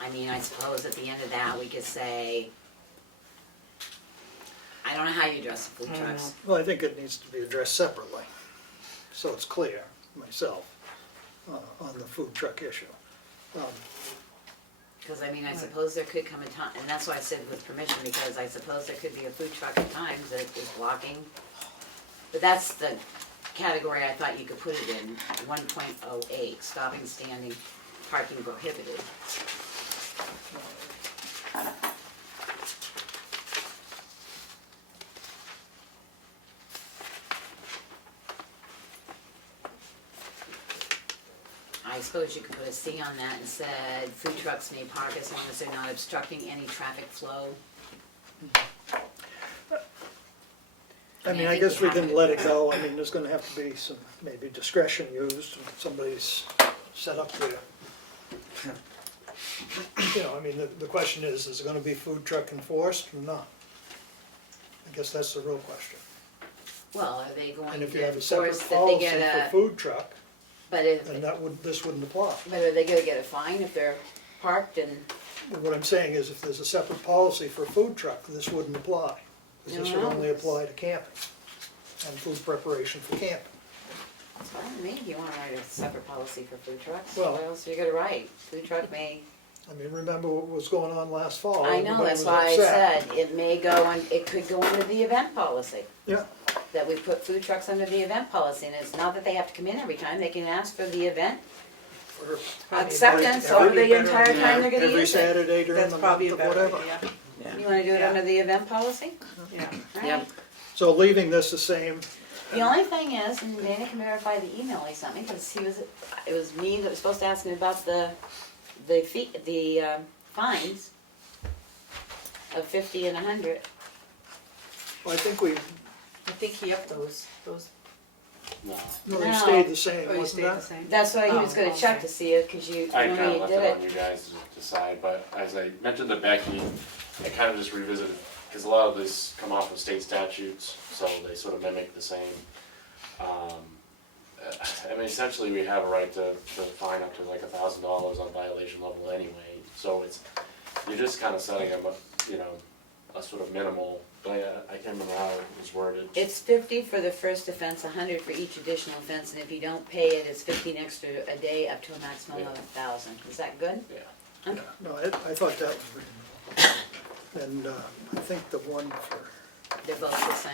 I mean, I suppose at the end of that, we could say, I don't know how you address the food trucks. Well, I think it needs to be addressed separately, so it's clear, myself, on the food truck issue. Because I mean, I suppose there could come a time, and that's why I said with permission, because I suppose there could be a food truck at times that is blocking. But that's the category I thought you could put it in, 1.08, stopping, standing, parking prohibited. I suppose you could put a C on that and said, food trucks may park as long as they're not obstructing any traffic flow. I mean, I guess we can let it go. I mean, there's gonna have to be some, maybe discretion used, when somebody's set up there. You know, I mean, the question is it gonna be food truck enforced or not? I guess that's the real question. Well, are they going And if you to have a separate enforce that they policy get for a, food truck, but if, then this wouldn't apply. but are they gonna get a fine if they're parked and? But what I'm saying is if there's a separate policy for a food truck, this wouldn't apply. Because this would No. only apply to camping and food preparation for camping. That's fine with me, you wanna write a separate policy for food trucks, Well- what else are you gonna write? Food truck may, I mean, remember what was going on last fall? I know, Everybody that's was why I upset. said, it may go on, it could go under the event policy. Yeah. That we put food trucks under the event policy, and it's not that they have to come in every time, they can ask for the event Or acceptance every- over the entire time they're gonna Every use it. Saturday during That's the probably month a or better whatever. idea. You wanna do it Yeah. under the event policy? Yeah. Alright. So leaving this the same, The only thing is, and Dana can verify the email he sent me, because it was me that was supposed to ask him about the fines of 50 and 100. well, I think we, I think he upped those, No. no, they No. stayed the same, oh, you wasn't stayed the that? same? That's why he was Oh, gonna okay. check to see it, cause you, I when kind we of left did it on it. you guys to decide, but as I mentioned to Becky, I kind of just revisited, because a lot of these come off of state statutes, so they sort of mimic the same. I mean, essentially, we have a right to fine up to like $1,000 on violation level anyway, so you're just kind of setting them up, you know, a sort of minimal, I can't remember how it was worded. It's 50 for the first offense, 100 for each additional offense, and if you don't pay it, it's 15 extra a day up to a maximum of 1,000. Is that good? Yeah. Okay. No, I thought that was reasonable. And I think the one for, They're both the same.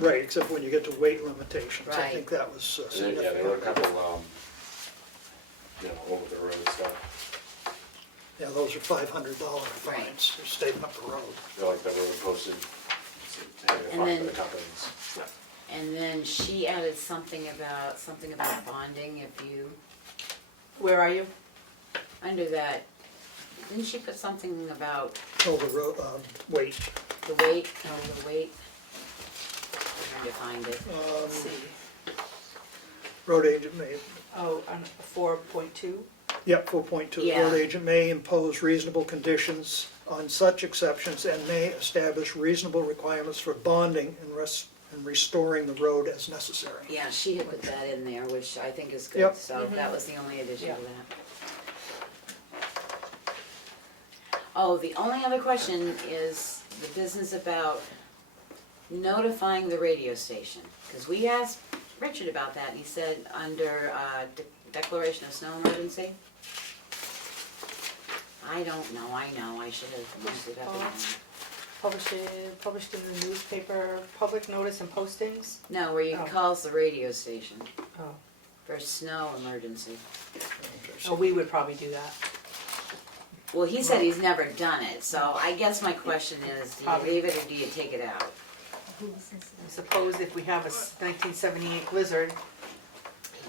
right, except when you get to weight limitations, I Right. think that was Yeah, significant. there were a couple, you know, over the road stuff. Yeah, those are $500 fines, for staying up the road. They're like the road posted, to have And it then- for the companies. And then she added something about bonding if you, Where are you? under that, didn't she put something about Oh, the road, weight. the weight, the weight? I'm trying to find it. Let's see. Road agent may, Oh, on 4.2? yep, 4.2. Yeah. Road agent may impose reasonable conditions on such exceptions and may establish reasonable requirements for bonding and restoring the road as necessary. Yeah, she had put that in there, which I think is good, Yep. so that was the only addition to Yeah. that. Oh, the only other question is the business about notifying the radio station. Because we asked Richard about that, and he said under declaration of snow emergency? I don't know, I should have looked it up again. Published in the newspaper, public notice and postings? No, where you Oh. calls the radio station Oh. for snow emergency. Oh, we would probably do that. Well, he said he's never done it, so I guess my question is, do you Probably. leave it or do you take it out? I suppose if we have a 1978 blizzard,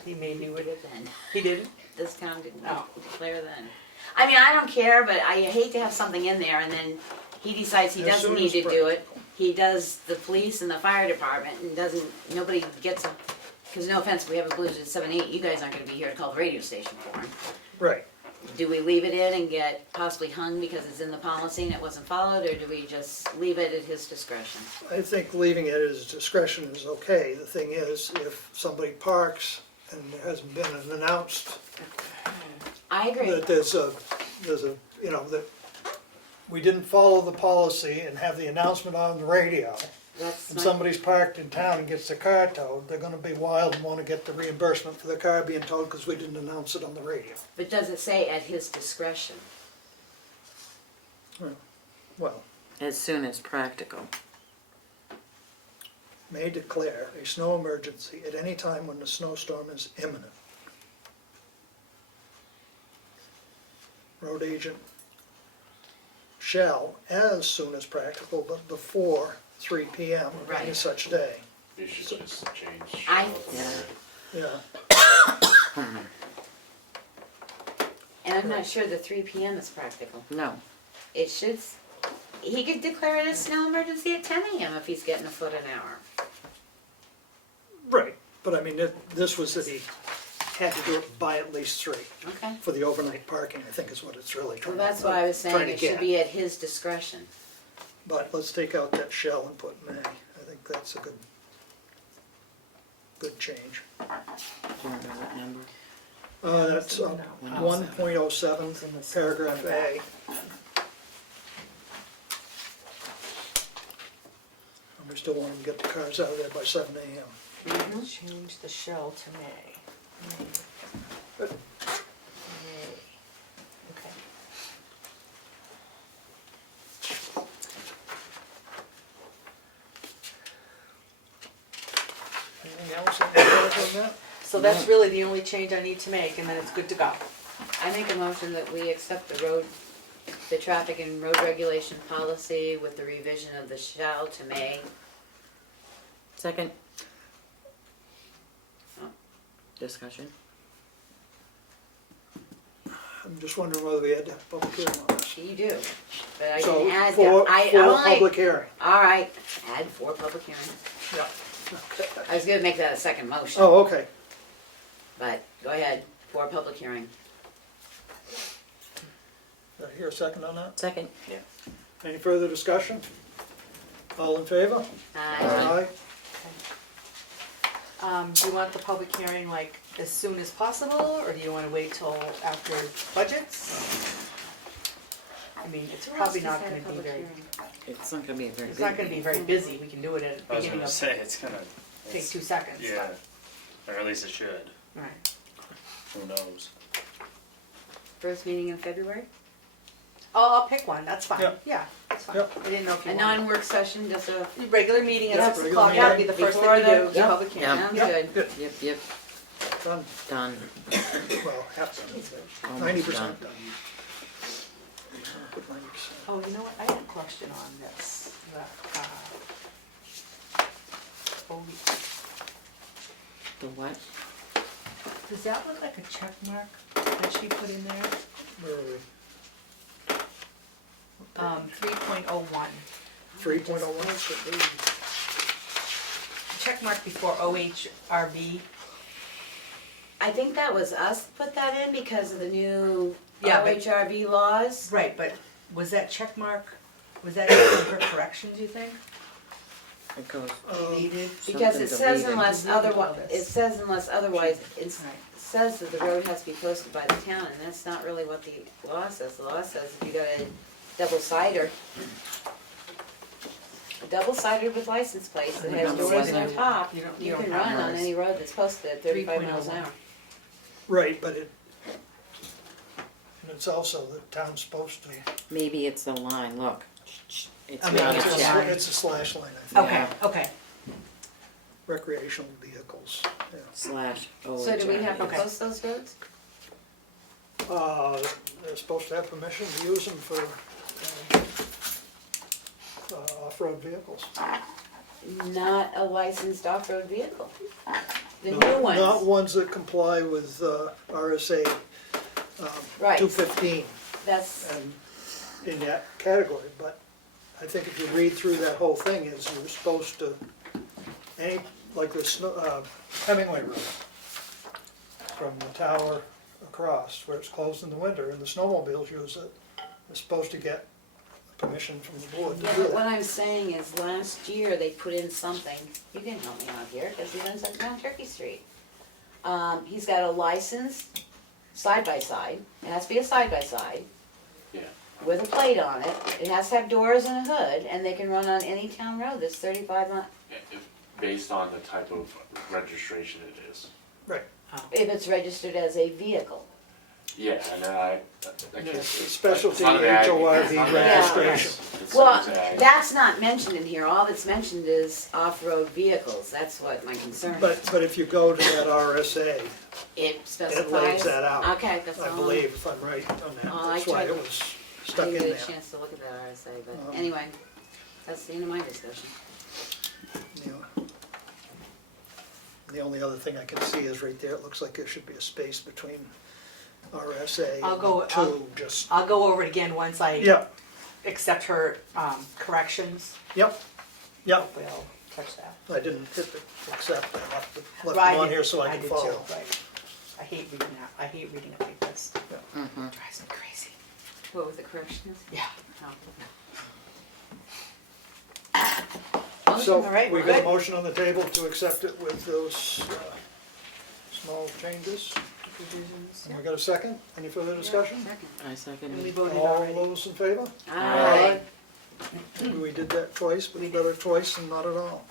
he maybe would. Then. He didn't? This town didn't Oh. declare then. I mean, I don't care, but I hate to have something in there and then he decides he As doesn't soon need as to spring. do it. He does the police and the fire department and nobody gets a, because no offense, if we have a blizzard at 7-8, you guys aren't gonna be here to call the radio station for him. Right. Do we leave it in and get possibly hung because it's in the policy and it wasn't followed, or do we just leave it at his discretion? I think leaving it at his discretion is okay. The thing is, if somebody parks and there hasn't been an announced I agree. that there's a, you know, that we didn't follow the policy and have the announcement on the radio, That's and my- somebody's parked in town and gets their car towed, they're gonna be wild and wanna get the reimbursement for their car being towed because we didn't announce it on the radio. But does it say at his discretion? Well, As soon as practical. may declare a snow emergency at any time when the snowstorm is imminent. Road agent shall, as soon as practical, but before 3 p.m. of any Right. such day. You should just change. Yeah. And I'm not sure the 3 p.m. is practical. No. It should, he could declare it a snow emergency at 10 a.m. if he's getting a foot an hour. Right, but I mean, this was that he had to do it by at least 3 Okay. for the overnight parking, I think is what it's really Well, trying to that's why I was saying trying to it should get. be at his discretion. But let's take out that shall and put may. I think that's a good change. Do you remember that number? That's 1.07, paragraph A. And we still want to get the cars out of there by 7 a.m. Change the shall to may. Good. May. Okay. Anything else on that? So that's really the only change I need to make, and then it's good to go. I make a motion that we accept the traffic and road regulation policy with the revision of the shall to may. Second. Discussion. I'm just wondering whether we had to have a public hearing on this. You do, but I So, didn't add for that. I for only, public hearing. all right, add 4 public hearings. Yeah. I was gonna make that a second motion, Oh, okay. but go ahead, 4 public hearing. Did I hear a second on that? Second. Any further discussion? All in favor? Aye. Do you want the public hearing like as soon as possible, or do you wanna wait till after budgets? I mean, it's probably not gonna be very, It's not gonna be very it's big. not gonna be very busy, we can do it at the I was beginning gonna of, say, it's gonna. take it's- 2 seconds, Yeah, but, or at least it should, right. who knows? First meeting in February? Oh, I'll pick one, that's fine, Yep. yeah, that's fine. Yep. I didn't know if you A wanted. non-work session, just a, Regular meeting at Yeah, 6 regular o'clock, that'll be meeting. the first Before thing you do, the- the yeah. public hearing. sounds Yep. good. Yep. Done. Done. Well, half done. Almost 90% done. done. Put 90%. Oh, you know what, I had a question on this, The what? does that look like a check mark that she put in there? Where are we? 3.01. 3.01 should be. Check mark before OHRB. I think that was us put that in because of the new Yeah, but- OHRV laws. Right, but was that check mark, was that for corrections, you think? It goes. Needed? Because it Something says deleted. unless Deleted all otherwise, this. it says unless otherwise, it Right. says that the road has to be posted by the town, and that's not really what the law says. The law says if you got a double-sider with license plates that has Number doors one. on top, You don't you have can run on those. any road that's posted at 35 miles an 3.01. hour. Right, but and it's also the town's supposed to. Maybe it's the line, look. It's I mean, not a check. it's a slash line, I think. Okay, okay. Recreational vehicles, yeah. Slash OHI. So do we have to Okay. post those roads? They're supposed to have permission to use them for off-road vehicles. Not a licensed off-road vehicle. The No, new ones. Not ones that comply with RSA Right. 215 That's, and in that category, but I think if you read through that whole thing, is you're supposed to, like this Hemingway Road, from the tower across, where it's closed in the winter, and the snowmobiles use it, they're supposed to get permission from the board to yeah, do but what that. I'm saying is last year they put in something, you can help me out here, because he lives on Turkey Street. He's got a license, side-by-side, it has to be a side-by-side, Yeah. with a plate on it, it has to have doors and a hood, and they can run on any town road that's 35 miles. Based on the type of registration it is. Right. If it's registered as a vehicle. Yeah, and I And can't. it's specialty it's not an ag- HORV it's not an registration. It's Well, ag. that's not mentioned in here, all that's mentioned is off-road vehicles, that's what my concern is. But if you go to that RSA, It specifies. it lays that out. Okay, that's all. I believe, if I'm right on that, Oh, I that's why tried- it was I stuck in didn't there. get a chance to look at that RSA, but Um, anyway, that's the end of my discussion. You know. The only other thing I can see is right there, it looks like there should be a space between RSA I'll go- and two, just, I'll go over it again once I yeah, accept her corrections. yep, yep. Hopefully I'll catch that. I didn't hit the accept, I left Right, them on here so I can did follow. too, right. I hate reading that. I hate reading it like this. Mhm. Drives me crazy. What with the corrections? Yeah. So, All right, we we're got a good. motion on the table to accept it with those small changes. And we got a second? Any further discussion? I second And we it. voted All already. those in favor? Aye. Maybe we did that twice, but better twice than not at all.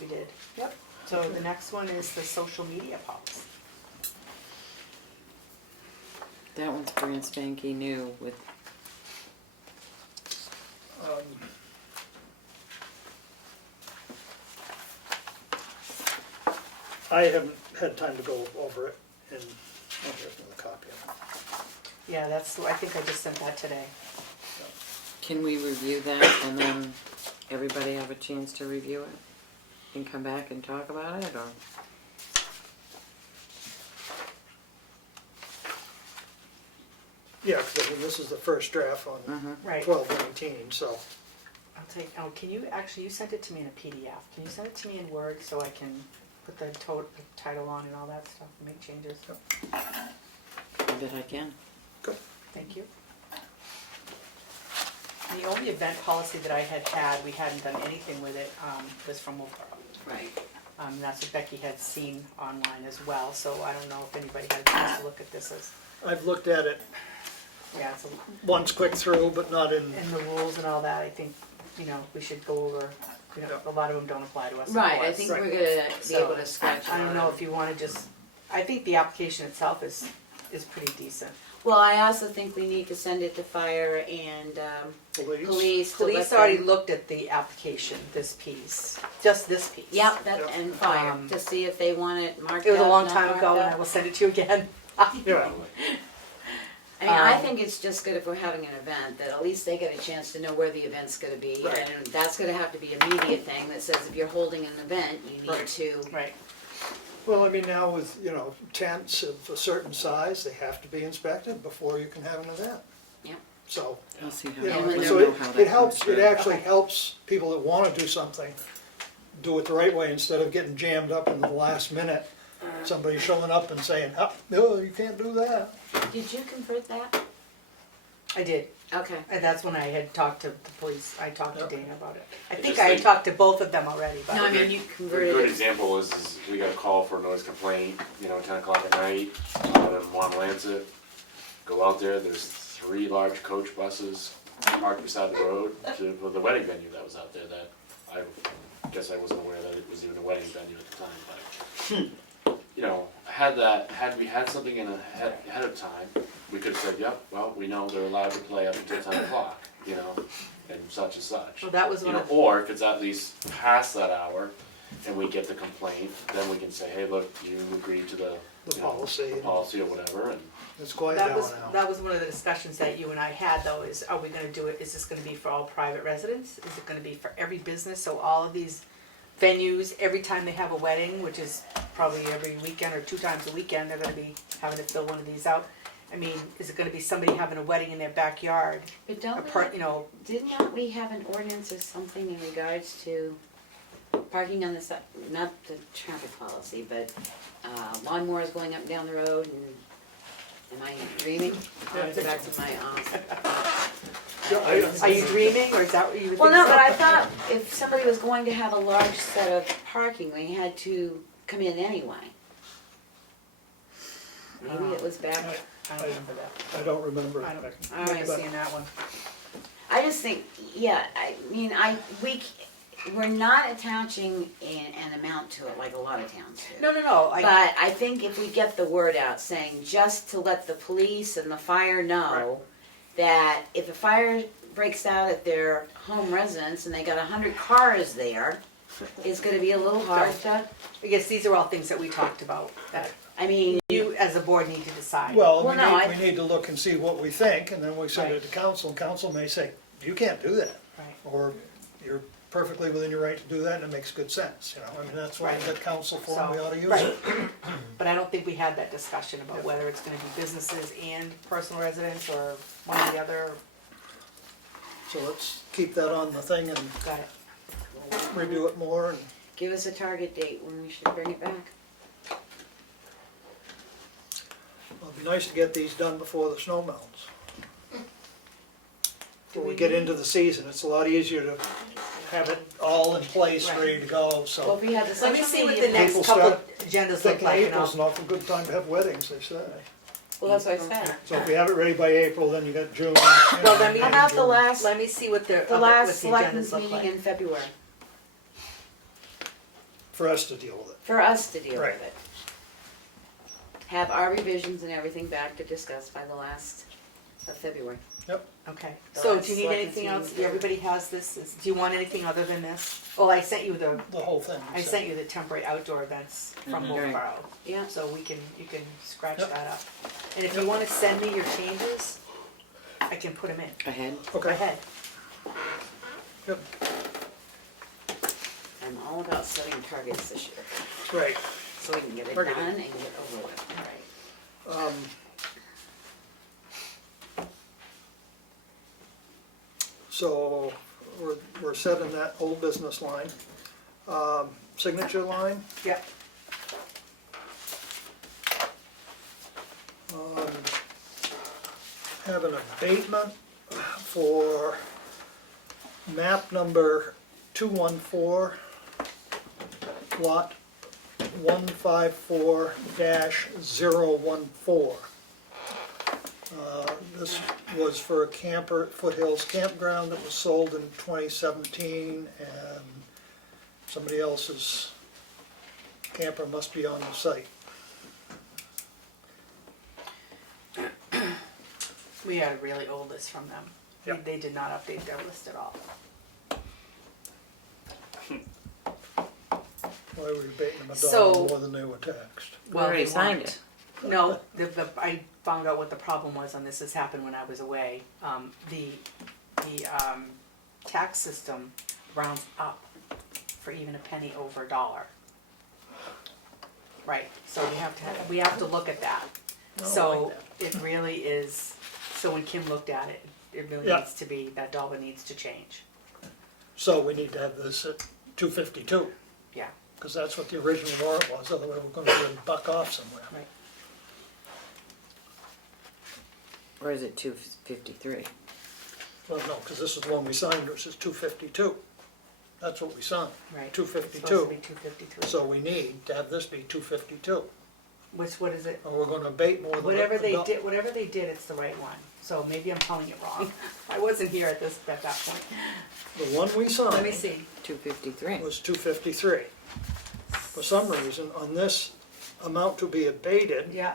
We did. Yep. So the next one is the social media policy. That one's brand spanky new with, I haven't had time to go over it, and I'll here's another copy of it. Yeah, that's, I think I just sent that today. can we review that and then everybody have a chance to review it? And come back and talk about it, or? Yeah, because I mean, this is the first draft on Mhm. Right. 12/19, so. I'll take, oh, can you, actually, you sent it to me in a PDF. Can you send it to me in Word so I can put the title on and all that stuff and make changes? I bet I can. Good. Thank you. The only event policy that I had, we hadn't done anything with it, was from Wolfboro. Right. That's what Becky had seen online as well, so I don't know if anybody had a chance to look at this as, I've looked at it yeah, it's once quick through, but not in, and the rules and all that, I think, we should go over, a lot of them don't apply to us. of Right, I course. think we're gonna be So, able to scratch. I don't know if you wanna just, I think the application itself is pretty decent. Well, I also think we need to send it to fire and, police. police to let Police already them- looked at the application, this piece, just this piece. Yep, that, and fire, Um, to see if they want it marked up, It was a long not time marked ago, and up. I will send it to you again. Yeah, I mean, I Um, think it's just good if we're having an event, that at least they get a chance to know where the event's gonna be. Right. And that's gonna have to be a media thing that says if you're holding an event, you need Right. to. Right. well, I mean, now with, tents of a certain size, they have to be inspected before you can have an event. Yep. So, I'll see how, you And know, when so I don't know how it that helps, comes it through. actually helps people that wanna do something, do it the right way instead of getting jammed up in the last minute. Somebody showing up and saying, oh, no, you can't do that. Did you convert that? I did, Okay. and that's when I had talked to the police, I talked to Yep. Dana about it. I I think just I had think- talked to both of them already, but. No, I mean, you A converted good it. example is we got a call for a noise complaint, 10 o'clock at night, out in Lancet. Go out there, there's 3 large coach buses parked beside the road for the wedding venue that was out there that I guess I wasn't aware that it was even a wedding venue at the time, but, had we had something ahead of time, we could have said, yep, well, we know they're allowed to play up until 10 o'clock, you know, and such and such. Well, that was You one know, of, or if it's at least past that hour, and we get the complaint, then we can say, hey, look, you agreed to the The you know, policy. the policy or whatever, and It's quiet that down was, now. that was one of the discussions that you and I had though, is are we gonna do it, is this gonna be for all private residents? Is it gonna be for every business, so all of these venues, every time they have a wedding, which is probably every weekend or 2 times a weekend, they're gonna be having to fill one of these out. I mean, is it gonna be somebody having a wedding in their backyard? But don't You know, did not we have an ordinance or something in regards to parking on the side, not the traffic policy, but lawnmowers going up and down the road, and am I dreaming? I'll have to go back to my are you dreaming, or is that what you were thinking? Well, no, but I thought if somebody was going to have a large set of parking, they had to come in anyway. Maybe it was back. I don't remember that. I don't remember. I don't All right. remember seeing that one. I just think, yeah, I mean, we're not attaching an amount to it like a lot of towns do. No. But I think if we get the word out saying, just to let the police and the fire know that if a fire breaks out at their home residence and they got 100 cars there, it's gonna be a little hard to, I guess these are all things that we talked about, that I mean, you as a board need to decide. Well, Well, no, we need to look and see what we think, and then we send it to council, and council may say, you can't do that. Right. Or you're perfectly within your right to do that, and it makes good sense, you know, I mean, that's why we got council for, and we ought to use it. But I don't think we had that discussion about whether it's gonna be businesses and personal residents, or one or the other. So let's keep that on the thing and Got it. review it more, and give us a target date when we should bring it back. it'd be nice to get these done before the snow melts. When we get into the season, it's a lot easier to have it all in place, ready to go, Well, so. if we had the Let me social see what media. the next People couple start agendas look Thinking like, and April's an I'll, awful good time to have weddings, they say. Well, that's what I said. So if we have it ready by April, then you got June. well, let me, How about the last, let me see what the what last the selectmen's agendas look meeting like. in February, For us to deal with it. for us to deal Right. with it. Have our revisions and everything back to discuss by the last of February. Okay, The so last do you need selectmen's anything meeting else? in February. Everybody has this, do you want anything other than this? Well, I sent you the whole thing. I sent you the temporary outdoor events from Mhm. Wolfboro. Yeah. So you can scratch Yep. that up. And if you wanna send me your changes, I can put them in. Ahead. Okay. Ahead. Yep. I'm all about setting targets this year, Right. so we can get it Very done good. and get over with. So we're set in that old business line. Signature line, Yep. have an abatement for map number 214, lot 154-014. This was for a camper at Foothills Campground that was sold in 2017, and somebody else's camper must be on the site. We had a really old list from them. Yep. They did not update their list at all. Why were we debating them a So- dollar more than they were taxed? We already they signed weren't. it. No, I found out what the problem was on this. This happened when I was away. The tax system rounds up for even a penny over $1. Right, so we have to look at that. Oh, So it really is, so when Kim looked at it, it really Yeah. needs to be, that dollar needs to change. So we need to have this at 252. Yeah. Because that's what the original warrant was, otherwise we're gonna really buck off somewhere. Right. Or is it 253? Well, no, because this is the one we signed, which is 252. That's what we signed, Right. 252. It's supposed to be 253. So we need to have this be 252. What is it? Or we're gonna abate more than. Whatever they did, it's the right one. So maybe I'm telling it wrong. I wasn't here at that point. The one we signed. Let me see. 253. Was 253. For some reason, on this amount to be abated Yeah,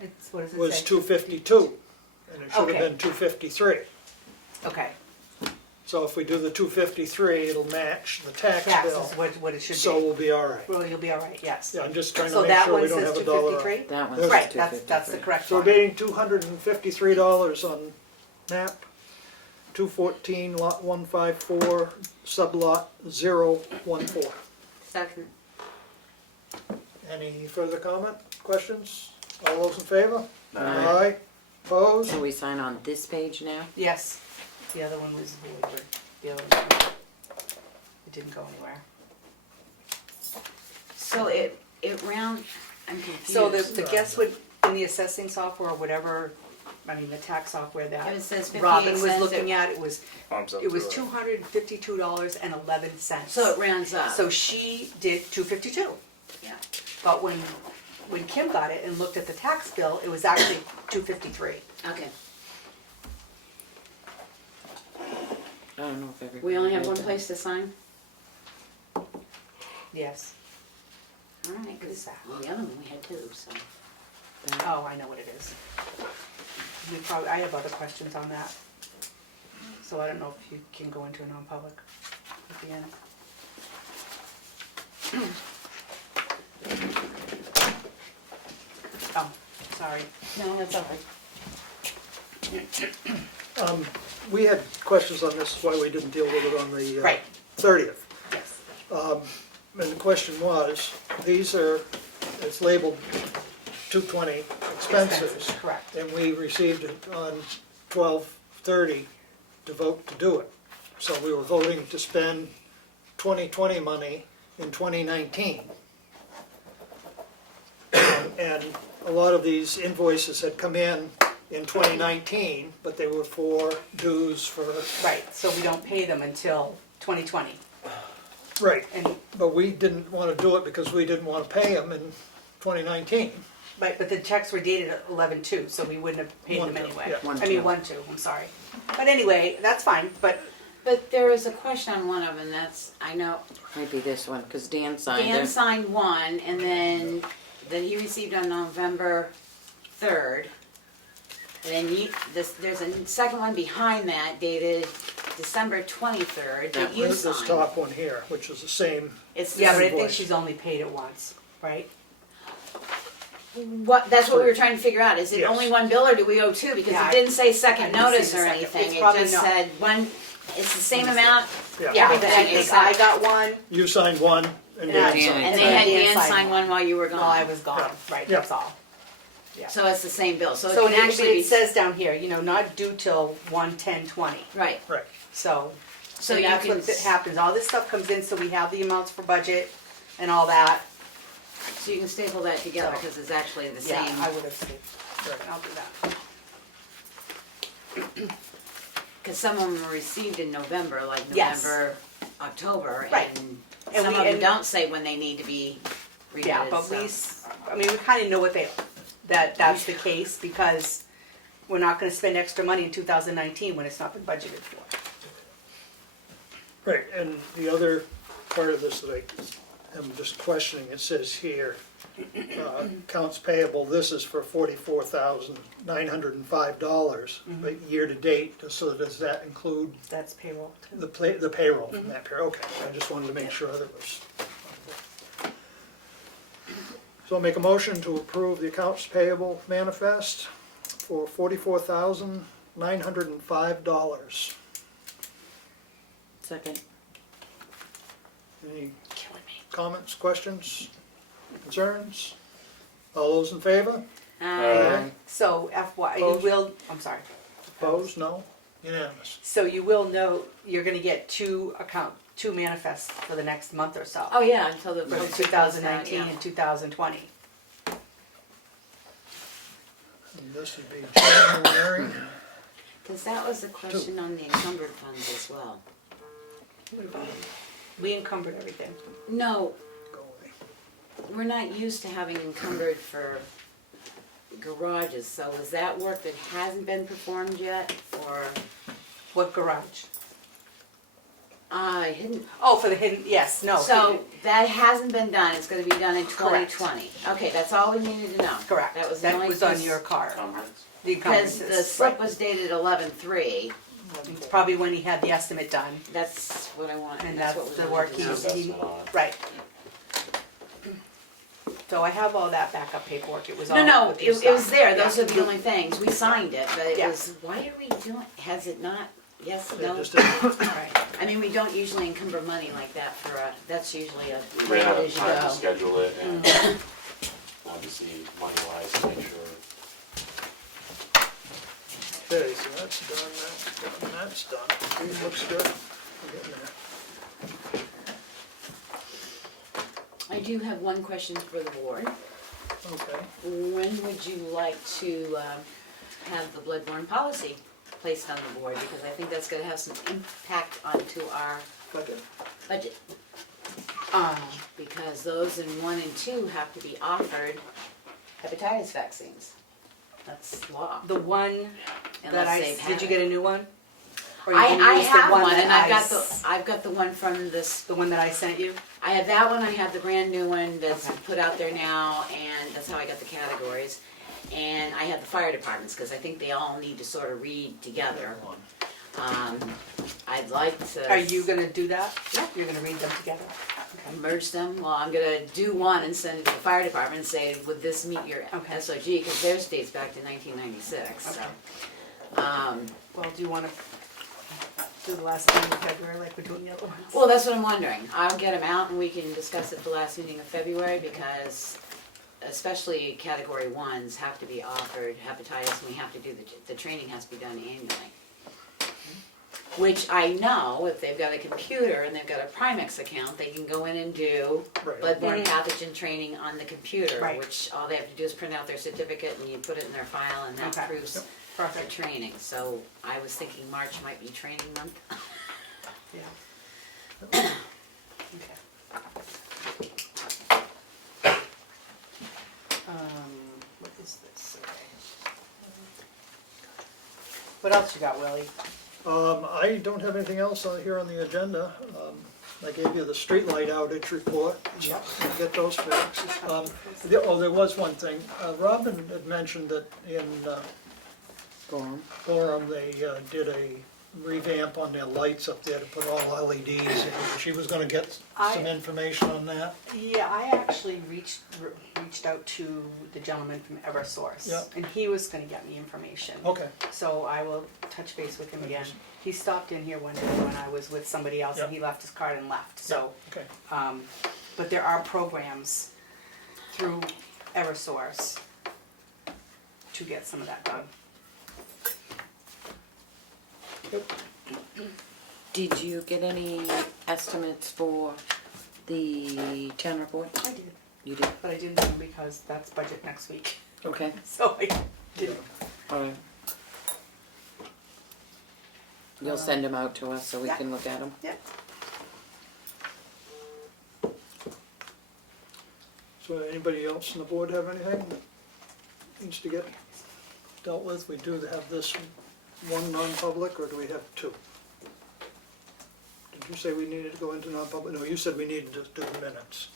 it's, what does it say? was $252, and it should have Okay. been $253. Okay, So if we do the $253, it'll match the tax tax bill, is what it should be. so we'll be all right. Well, you'll be all right, yes. Yeah, I'm just trying to So make that sure we one don't says have a dollar. 253? That one There's- says Right, that's the 253. correct So we're one. abating $253 on map 214, lot 154, sublot 014. Second. Any further comment, questions? All those in favor? Aye. Opposed? So we sign on this page now? Yes, the other one was wavered, the other one, it didn't go anywhere. So it I'm confused. So the guess would, in the assessing software or whatever, I mean, the tax software that It says 58 Robin was cents, looking it at, it was $252.11. So it rounds up. So she did 252. Yeah. But when Kim got it and looked at the tax bill, it was actually 253. Okay. I don't know if everybody. We only have read one that. place to sign? Yes. All right, because well, the other one we had two, so. Oh, I know what it is. I have other questions on that. So I don't know if you can go into a non-public at the end. Oh, sorry. No, that's all right. We had questions on this, why we didn't deal with it on the Right. 30th. Yes. And the question was, these are, it's labeled 220 expenses. Correct. And we received it on 12/30 to vote to do it. So we were voting to spend 2020 money in 2019. And a lot of these invoices had come in 2019, but they were for dues for. Right, so we don't pay them until 2020. Right, And, but we didn't want to do it because we didn't want to pay them in 2019. right, but the checks were dated at 11/2, so we wouldn't have paid them 1/2, anyway. yeah. 1/2. 1/2, I'm sorry. But anyway, that's fine, but But there is a question on one of them, that's, I know, Might be this one, because Dan signed Dan it. signed one, and then that he received on November 3rd. And then there's a second one behind that dated December 23rd that you There's this signed. top one here, which is the same. It's yeah, but I think invoice. she's only paid it once, right? that's what we were trying to figure out. Is it Yes. only one bill or do we owe two? Because Yeah, it didn't say I second didn't see notice the or second. anything. It's It probably just not. said one, it's the same amount. Yeah, but I Everything think except- I got one, You signed one and Dan Dan signed. And they signed had Dan Dan signed sign one while you were while I gone. was gone, right, Yeah. that's all. So it's the same bill. So So it can actually be. it says down here, not due till 1/10/20. Right. Right. So, So and you that's can. what happens, all this stuff comes in, so we have the amounts for budget and all that. So you can staple that together So- because it's actually the Yeah, same. I would have saved, I'll do that. Because some of them were received in November, like Yes. November, October, Right. and And some we- of them and- don't say when they need to be remitted. Yeah, but so. we kind of know that's the case, because we're not gonna spend extra money in 2019 when it's not been budgeted for. Right, and the other part of this that I am just questioning, it says here, accounts payable, this is for $44,905, but year-to-date, so does that include That's payroll too. the payroll from that period? Okay, I just wanted to make sure that was. So I'll make a motion to approve the accounts payable manifest for $44,905. Second. Any comments, questions, concerns? All those in favor? Um, So FY, you Opposed? will, I'm sorry. Opposed? No? Unanimous. So you will note, you're gonna get two manifests for the next month or so. Oh, yeah, until the. From 2019 and 2020. And this would be January. Because that was a question on the encumbered funds as well. We encumbered everything. No, Go away. we're not used to having encumbered for garages, so is that work that hasn't been performed yet, or? What garage? Hidden. Oh, for the hidden, yes, no. So that hasn't been done, it's gonna be done in 2020. Okay, that's all we needed to know. Correct. That was the only That was on piece- your card. The Because the encumbrances, slip right. was dated 11/3. It's probably when he had the estimate done, That's what I want, and that's that's what we the wanted work to know. he, right. So I have all that backup paperwork, it was all. No, with your it was stuff. there, those Yeah. are the only things, we signed it, but it Yeah. was, why are we doing, has it not, yes, Yeah, no? just Right. I mean, we don't usually encumber money like that for a, that's usually a, We ran out of as you time to go. schedule it and obviously money-wise to make sure. Okay, so that's done, that's done. It looks good. We're getting there. I do have one question for the board. Okay. When would you like to have the bloodborne policy placed on the board? Because I think that's gonna have some impact onto our Budget. budget. Because those in 1 and 2 have to be offered hepatitis vaccines. That's law. The one that Unless they've did had you it. get a new one? Or you gonna I use the have one, that and I've got the one from this. The one that I sent you? I have that one, I have the brand new one that's Okay. put out there now, and that's how I got the categories. And I have the fire departments, because I think they all need to sort of read together. I'd like to. Are you gonna do that? Yeah. You're gonna read them together? Merge them, well, I'm gonna do one and send it to the fire department and say, would this meet your Okay. SOG, because theirs dates back to 1996, so. Well, do you wanna do the last meeting in February like we're doing the other ones? Well, that's what I'm wondering. I'll get them out and we can discuss it the last meeting of February, because especially category 1s have to be offered hepatitis, and we have to do, the training has to be done annually. Which I know, if they've got a computer and they've got a Primex account, they can go in and do Right. bloodborne pathogen training on the computer, Right. which all they have to do is print out their certificate and you put it in their file, and that Okay. proves Yep. their Perfect. training. So I was thinking March might be training month. Yeah. Okay. What is this? What else you got, Willie? I don't have anything else on here on the agenda. I gave you the streetlight outage report. Yep. We'll get those fixed. There was one thing. Robin had mentioned that in Gorham, they did a revamp on their lights up there to put all LEDs in. She was gonna get some information on that. Yeah, I actually reached out to the gentleman from Eversource. Yep. And he was gonna get me information. Okay. So I will touch base with him again. He stopped in here one day when I was with somebody else and Yep. he left his card and left, so. Okay. But there are programs through Eversource to get some of that done. Did you get any estimates for the town report? I did. You did? But I didn't do them because that's budget next week. Okay. So I didn't. Alright. You'll send them out to us so we Yeah. can look at them? Yep. So anybody else on the board have anything that needs to get dealt with? We do have this one non-public, or do we have two? Did you say we needed to go into non-public? No, you said we needed to do minutes.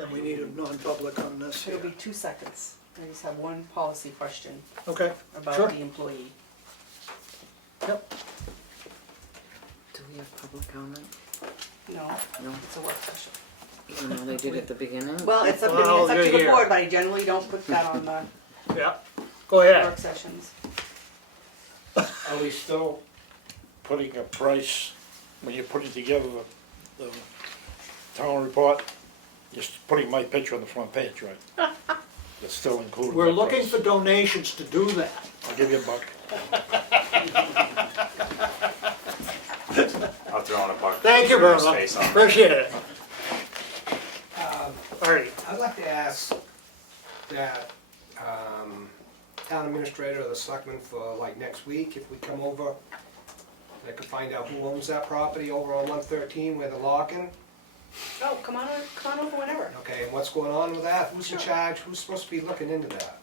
And we needed non-public on this here. It'll be 2 seconds. I just have one policy question Okay, about sure. the employee. Yep. Do we have public comment? No, No. it's a work session. Even though they did at the beginning? Well, it's up, Well, it's up to you're the here. board, but I generally don't put that on the Yeah, go ahead. work sessions. Are we still putting a price, when you're putting together the town report, just putting my picture on the front page, right? It's still included. We're in that looking price. for donations to do that. I'll give you a buck. I'll throw in a buck. Thank you, for your Bruno. space on it. Appreciate it. Artie. I'd like to ask that town administrator or the selectmen for like next week, if we come over, I could find out who owns that property over on 113 where they're locking. Oh, come on over whenever. Okay, and what's going on with that? Who's in Sure. charge? Who's supposed to be looking into that?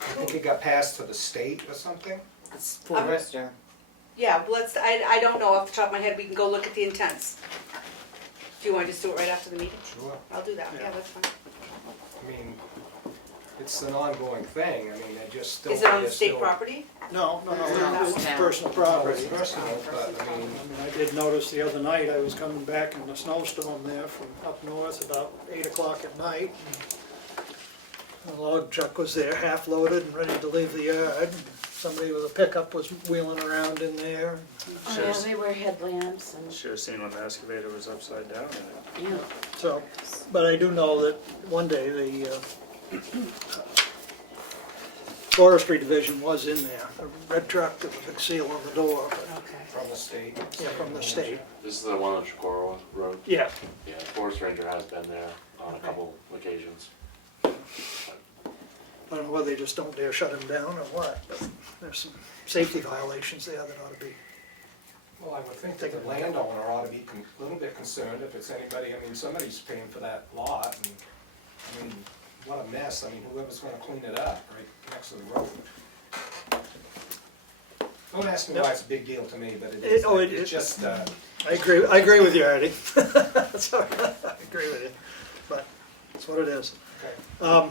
I think it got passed to the state or something. It's Forrester. Yeah, let's, I don't know off the top of my head, we can go look at the intents. Do you wanna just do it right after the meeting? Sure. I'll do that, yeah, that's fine. I mean, it's an ongoing thing, I mean, I just don't. Is it on they're state still- property? No, it's No. personal Well, property. it's personal, but I mean, I mean, I did notice the other night, I was coming back in the snowstorm there from up north about 8 o'clock at night. The log truck was there, half loaded and ready to leave the yard. Somebody with a pickup was wheeling around in there. Oh, yeah, they wear headlamps and. Should've seen when the excavator was upside down. Yeah. So, but I do know that one day the forestry division was in there. A red truck with a big seal on the door, but, Okay. from the state. yeah, from the state. This is the one on Chicoro Road. Yeah, Yeah, the forest ranger has been there on a couple occasions. I don't know whether they just don't dare shut him down or what, but there's some safety violations there that ought to be. Well, I would think that the landowner ought to be a little bit concerned if it's anybody, I mean, somebody's paying for that lot, and, I mean, what a mess, I mean, whoever's gonna clean it up right next to the road. Don't ask me why it's a big deal to me, but it is, it's just, I agree with you, Artie. Sorry, I agree with you, but that's what it is. okay.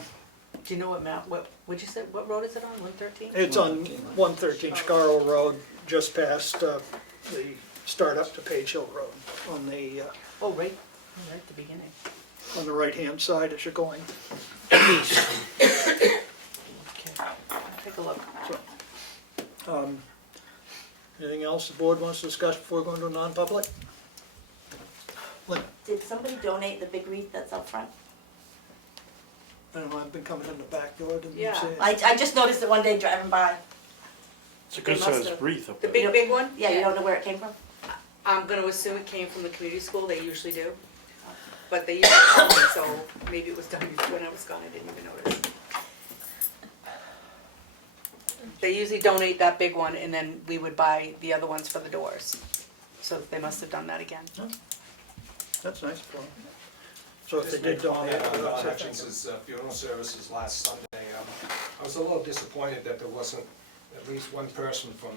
Do you know what map, what'd you say, what road is it on, 113? It's on 113 Scarrow Road, just past the start up to Page Hill Road, on the Oh, right at the beginning. on the right-hand side as you're going east. Okay, I'll take a look. Anything else the board wants to discuss before going to a non-public? Lynn? Did somebody donate the big wreath that's up front? I don't know, I've been coming in the back door, didn't you Yeah. see it? I just noticed it one day driving by. It's a good They must sized have- wreath up The there. big one? Yeah, you don't know where it came from? I'm gonna assume it came from the community school, they usually do. But they usually tell me, so maybe it was done when I was gone, I didn't even notice. They usually donate that big one and then we would buy the other ones for the doors. So they must have done that again. That's nice of them. So if they Just make did a comment donate, on Don that's- Hutchins's funeral services last Sunday. I was a little disappointed that there wasn't at least one person from,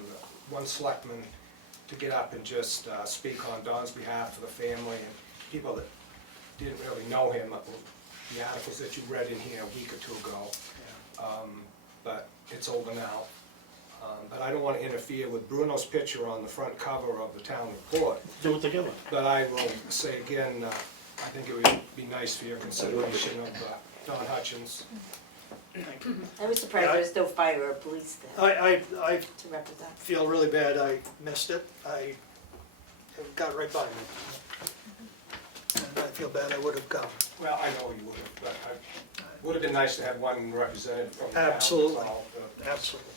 one selectman to get up and just speak on Don's behalf for the family and people that didn't really know him, the articles that you read in here a week or two ago. But it's over now. But I don't want to interfere with Bruno's picture on the front cover of the town report. Do it together. But I will say again, I think it would be nice for your consideration of Don Hutchins. Thank you. I was surprised there was no fire or police there I to represent. feel really bad I missed it. It got right by me. And I feel bad I would have come. Well, I know you would have, but it would have been nice to have one representative from the town. that's Absolutely. all. Absolutely.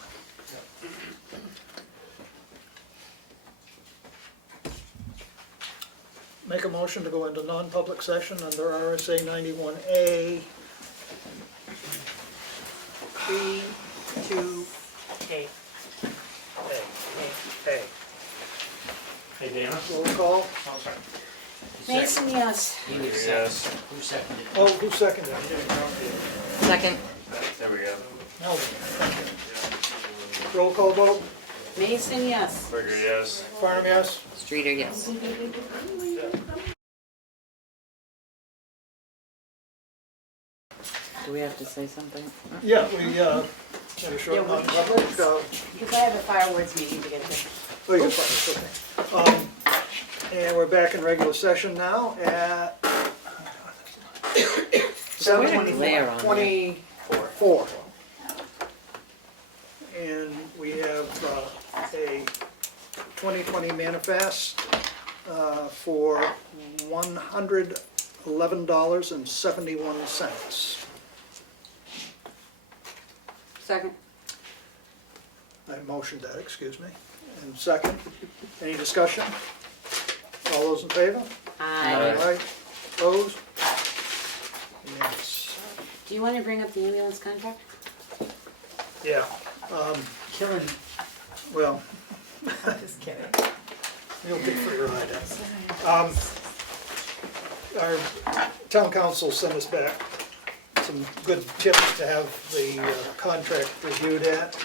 Make a motion to go into non-public session under RSA 91A. 3, 2, A. A. Hey, Dana? Roll call. Mason, yes. Yes. Who seconded it? Oh, who seconded it? Second. There we go. Melvin. Roll call vote. Mason, yes. Burger, yes. Farnham, yes? Streeter, yes. Do we have to say something? Yeah, we had a short non-public. Because I have a fireworks meeting to get to. Oh, you can find it, okay. And we're back in regular session now at So we're gonna glare on 24. And we have a 2020 manifest for $111.71. Second. I motioned that, excuse me. And second, any discussion? All those in favor? Aye. Aye. Opposed? Yes. Do you want to bring up the ambulance contract? Yeah. Killing me. Well, Just kidding. you'll get for your ride. Our town council sent us back some good tips to have the contract reviewed at,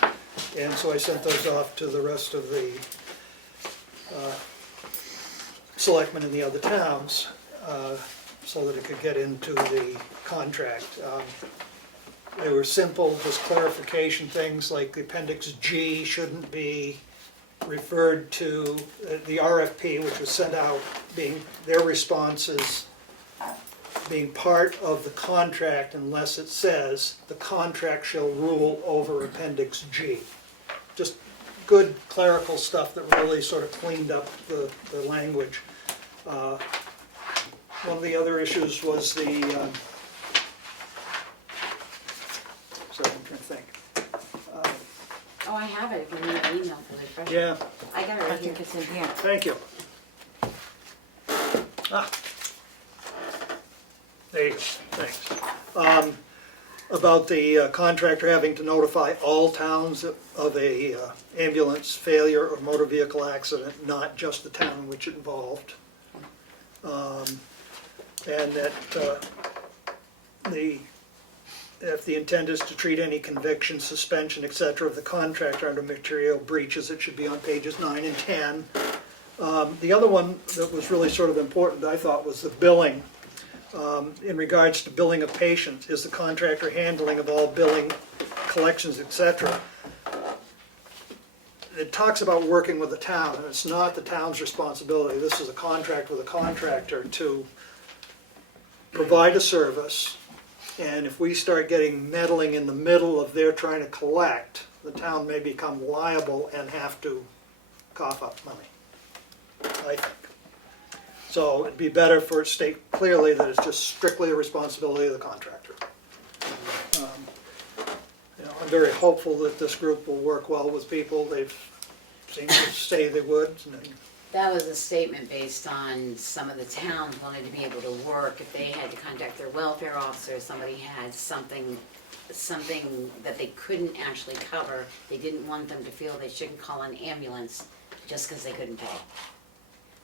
and so I sent those off to the rest of the selectmen in the other towns, so that it could get into the contract. They were simple, just clarification things, like the Appendix G shouldn't be referred to, the RFP, which was sent out, being, their responses being part of the contract unless it says the contract shall rule over Appendix G. Just good clerical stuff that really sort of cleaned up the language. One of the other issues was the, sorry, I'm trying to think. Oh, I have it, if you need an email for the refresh. Yeah. I got it I right here. think it's in here. Thank you. There you go, thanks. About the contractor having to notify all towns of a ambulance failure or motor vehicle accident, not just the town in which it involved. And that if the intent is to treat any conviction, suspension, etc. of the contractor under material breaches, it should be on pages 9 and 10. The other one that was really sort of important, I thought, was the billing. In regards to billing of patients, is the contractor handling of all billing, collections, etc. It talks about working with the town, and it's not the town's responsibility. This is a contract with a contractor to provide a service, and if we start getting meddling in the middle of their trying to collect, the town may become liable and have to cough up money, I think. So it'd be better for it to state clearly that it's just strictly a responsibility of the contractor. You know, I'm very hopeful that this group will work well with people. They've seemed to say they would. And That was a statement based on some of the towns wanted to be able to work. If they had to contact their welfare officer, somebody had something that they couldn't actually cover, they didn't want them to feel they shouldn't call an ambulance just because they couldn't pay.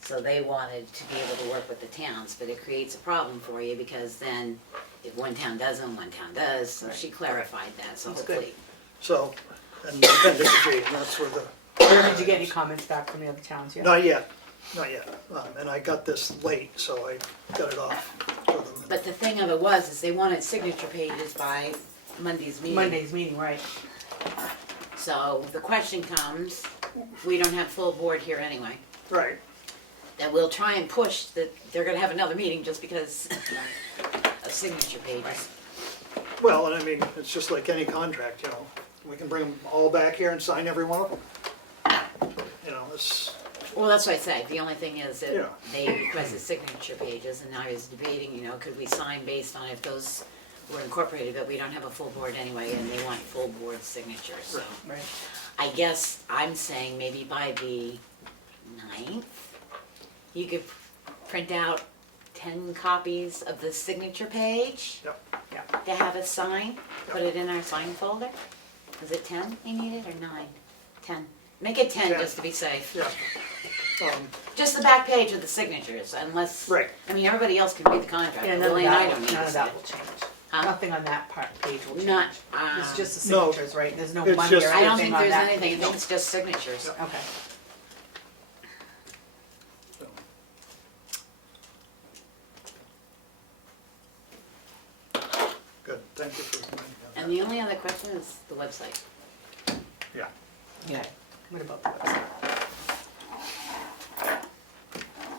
So they wanted to be able to work with the towns, but it creates a problem for you because then if one town doesn't, one town does, so she clarified that, so That's hopefully. good. So, and Appendix G, and that's where the. Did you get any comments back from the other towns yet? Not yet, not yet. And I got this late, so I got it off for them. But the thing of it was, is they wanted signature pages by Monday's meeting. Monday's meeting, right. So the question comes, we don't have full board here anyway. Right. That we'll try and push that they're gonna have another meeting just because of signature pages. Well, and I mean, it's just like any contract, you know. We can bring them all back here and sign every one of them. You know, it's. Well, that's what I say, the only thing is that Yeah. they requested signature pages, and I was debating, you know, could we sign based on if those were incorporated, but we don't have a full board anyway, and they want full board signatures, so. Right. I guess I'm saying maybe by the 9th, you could print out 10 copies of the signature page. Yep. Yeah. To have us sign, put it in our sign folder. Is it 10 you needed, or 9? 10. Make it 10 just to be safe. Yeah. Just the back page with the signatures, unless, Right. I mean, everybody else can read the contract, Yeah, but none of Lily and I that, don't need none to of see that it. will change. Huh? Nothing on that page will change. Not, It's just the No. signatures, right? There's no It's money just- or I don't anything think on there's that anything, I page. think it's just signatures. Okay. Good, thank you for reminding me of that. And the only other question is the website. Yeah. Yeah. What about the website?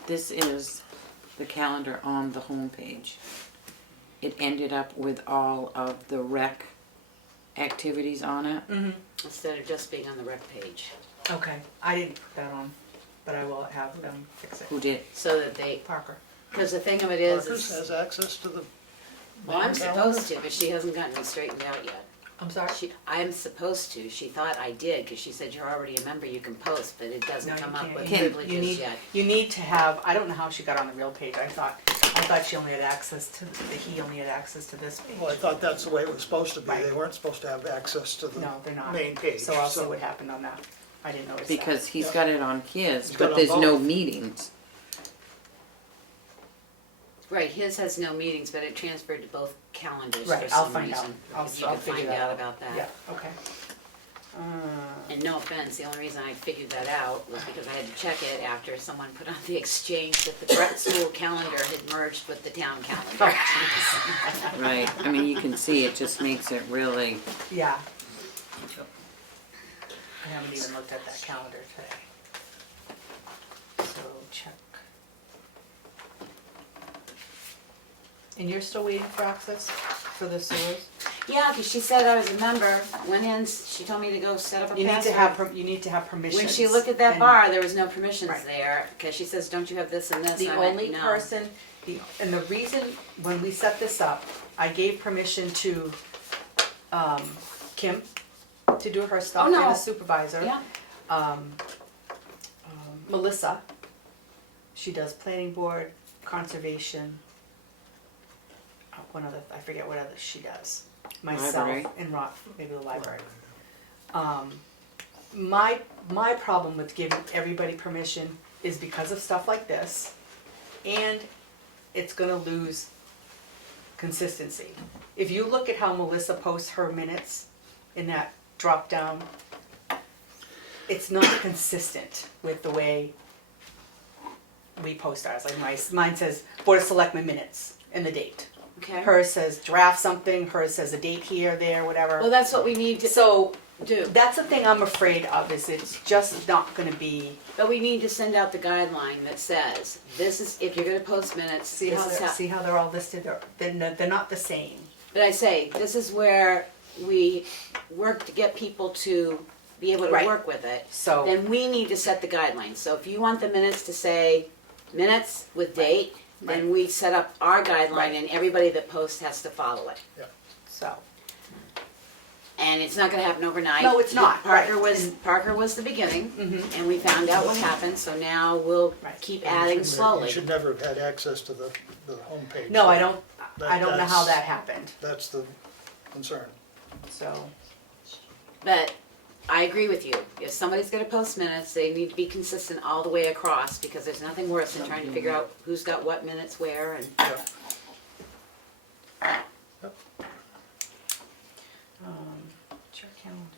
This is the calendar on the homepage. It ended up with all of the rec activities on it. Mm-hmm. Instead of just being on the rec page. Okay. I didn't put that on, but I will have them fix it. Who did? So that they, Parker. because the thing of it is, Parker's has access to the. well, I'm main supposed to, but she hasn't gotten it straightened out yet. I'm sorry? I'm supposed to. She thought I did, because she said you're already a member, you can post, but it doesn't No, you come up can't. with You need- privileges yet. You need to have, I don't know how she got on the real page. I thought she only had access to, he only had access to this page. Well, I thought that's the way it was supposed to be. Right. They weren't supposed to have access to the No, they're not. main page. So I'll see what happened on that. I didn't notice that. Because he's got it on his, He's got it but on there's no both. meetings. Right, his has no meetings, but it transferred to both calendars Right, for I'll some find out. reason. I'll If you could figure find that out out. about that. Yeah, okay. And no offense, the only reason I figured that out was because I had to check it after someone put on the exchange that the prep school calendar had merged with the town calendar. Right, I mean, you can see it just makes it really, Yeah. I haven't even looked at that calendar today. So check. And you're still waiting for access for the sewers? Yeah, because she said I was a member, went in, she told me to go set up a You need password. to have, you need to have permissions. When she looked at that and bar, there was no permissions Right. there, because she says, don't you have this and this? The And I went, only "No." person, and the reason, when we set this up, I gave permission to, Kim to do her stuff, Oh, no. and the supervisor. Yeah. Melissa, she does planning board, conservation, one other, I forget what other she does. Myself Library. and Rob, maybe the library. My problem with giving everybody permission is because of stuff like this, and it's gonna lose consistency. If you look at how Melissa posts her minutes in that drop down, it's not consistent with the way we post ours. Like mine says Board of Selectmen Minutes and the date. Okay. Hers says draft something, hers says a date here, there, whatever. Well, that's what we need to So do. that's the thing I'm afraid of, is it's just not gonna be. But we need to send out the guideline that says, this is, if you're gonna post minutes, See this how is they're, how. see how they're all listed, they're not the same. But I say, this is where we work to get people to be able to Right. work with it. So. Then we need to set the guidelines. So if you want the minutes to say minutes with date, then we set up our guideline Right. and everybody that posts has to follow it. So. And it's not gonna happen overnight. No, it's not, Parker right. Parker was the beginning, Mhm. and we found out what happened, so now we'll keep adding You slowly. should never have had access to the homepage. No, I don't know how That's- that happened, That's the concern. so. But I agree with you. If somebody's gonna post minutes, they need to be consistent all the way across, because there's nothing worse than trying to figure out who's got what minutes where and. Check calendar.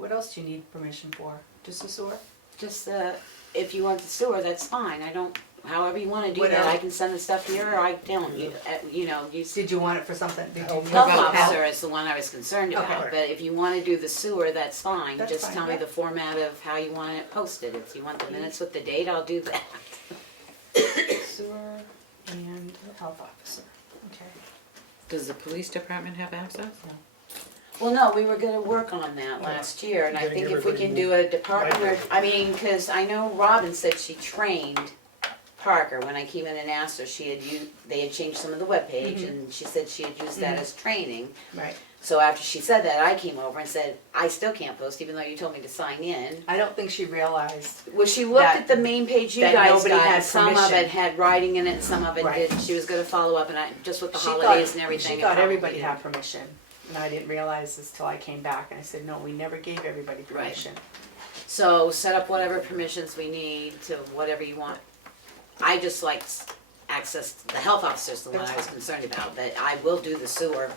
What else do you need permission for? Just the sewer? Just, if you want the sewer, that's fine. I don't, however you wanna do What that, else? I can send the stuff here or I don't. You know, you. Did you want it for something? Did you Health about officer health? is the one I was concerned about, Okay. but if you wanna do the sewer, that's fine. That's Just fine, tell me yeah. the format of how you want it posted. If you want the minutes with the date, I'll do that. Sewer and health officer, okay. does the police department have access? Well, no, we were gonna work on that last year, and I Getting think if we can do a department, or, I mean, cause I know Robin said she trained Parker, when I came in and asked her, they had changed some of the webpage, Mhm. and she said she had used that Mhm. as training. Right. So after she said that, I came over and said, I still can't post, even though you told me to sign in. I don't think she realized. Well, she looked that- at the main page you that guys nobody got, had and some of permission. it had writing in it, and some of it Right. didn't. She was gonna follow up, and just with the She thought- holidays and everything. She it thought probably everybody didn't. had permission, and I didn't realize this till I came back, and I said, no, we never gave everybody permission. So set up whatever permissions we need to whatever you want. I just like access, the health officer's the one I was concerned about, but I will do the sewer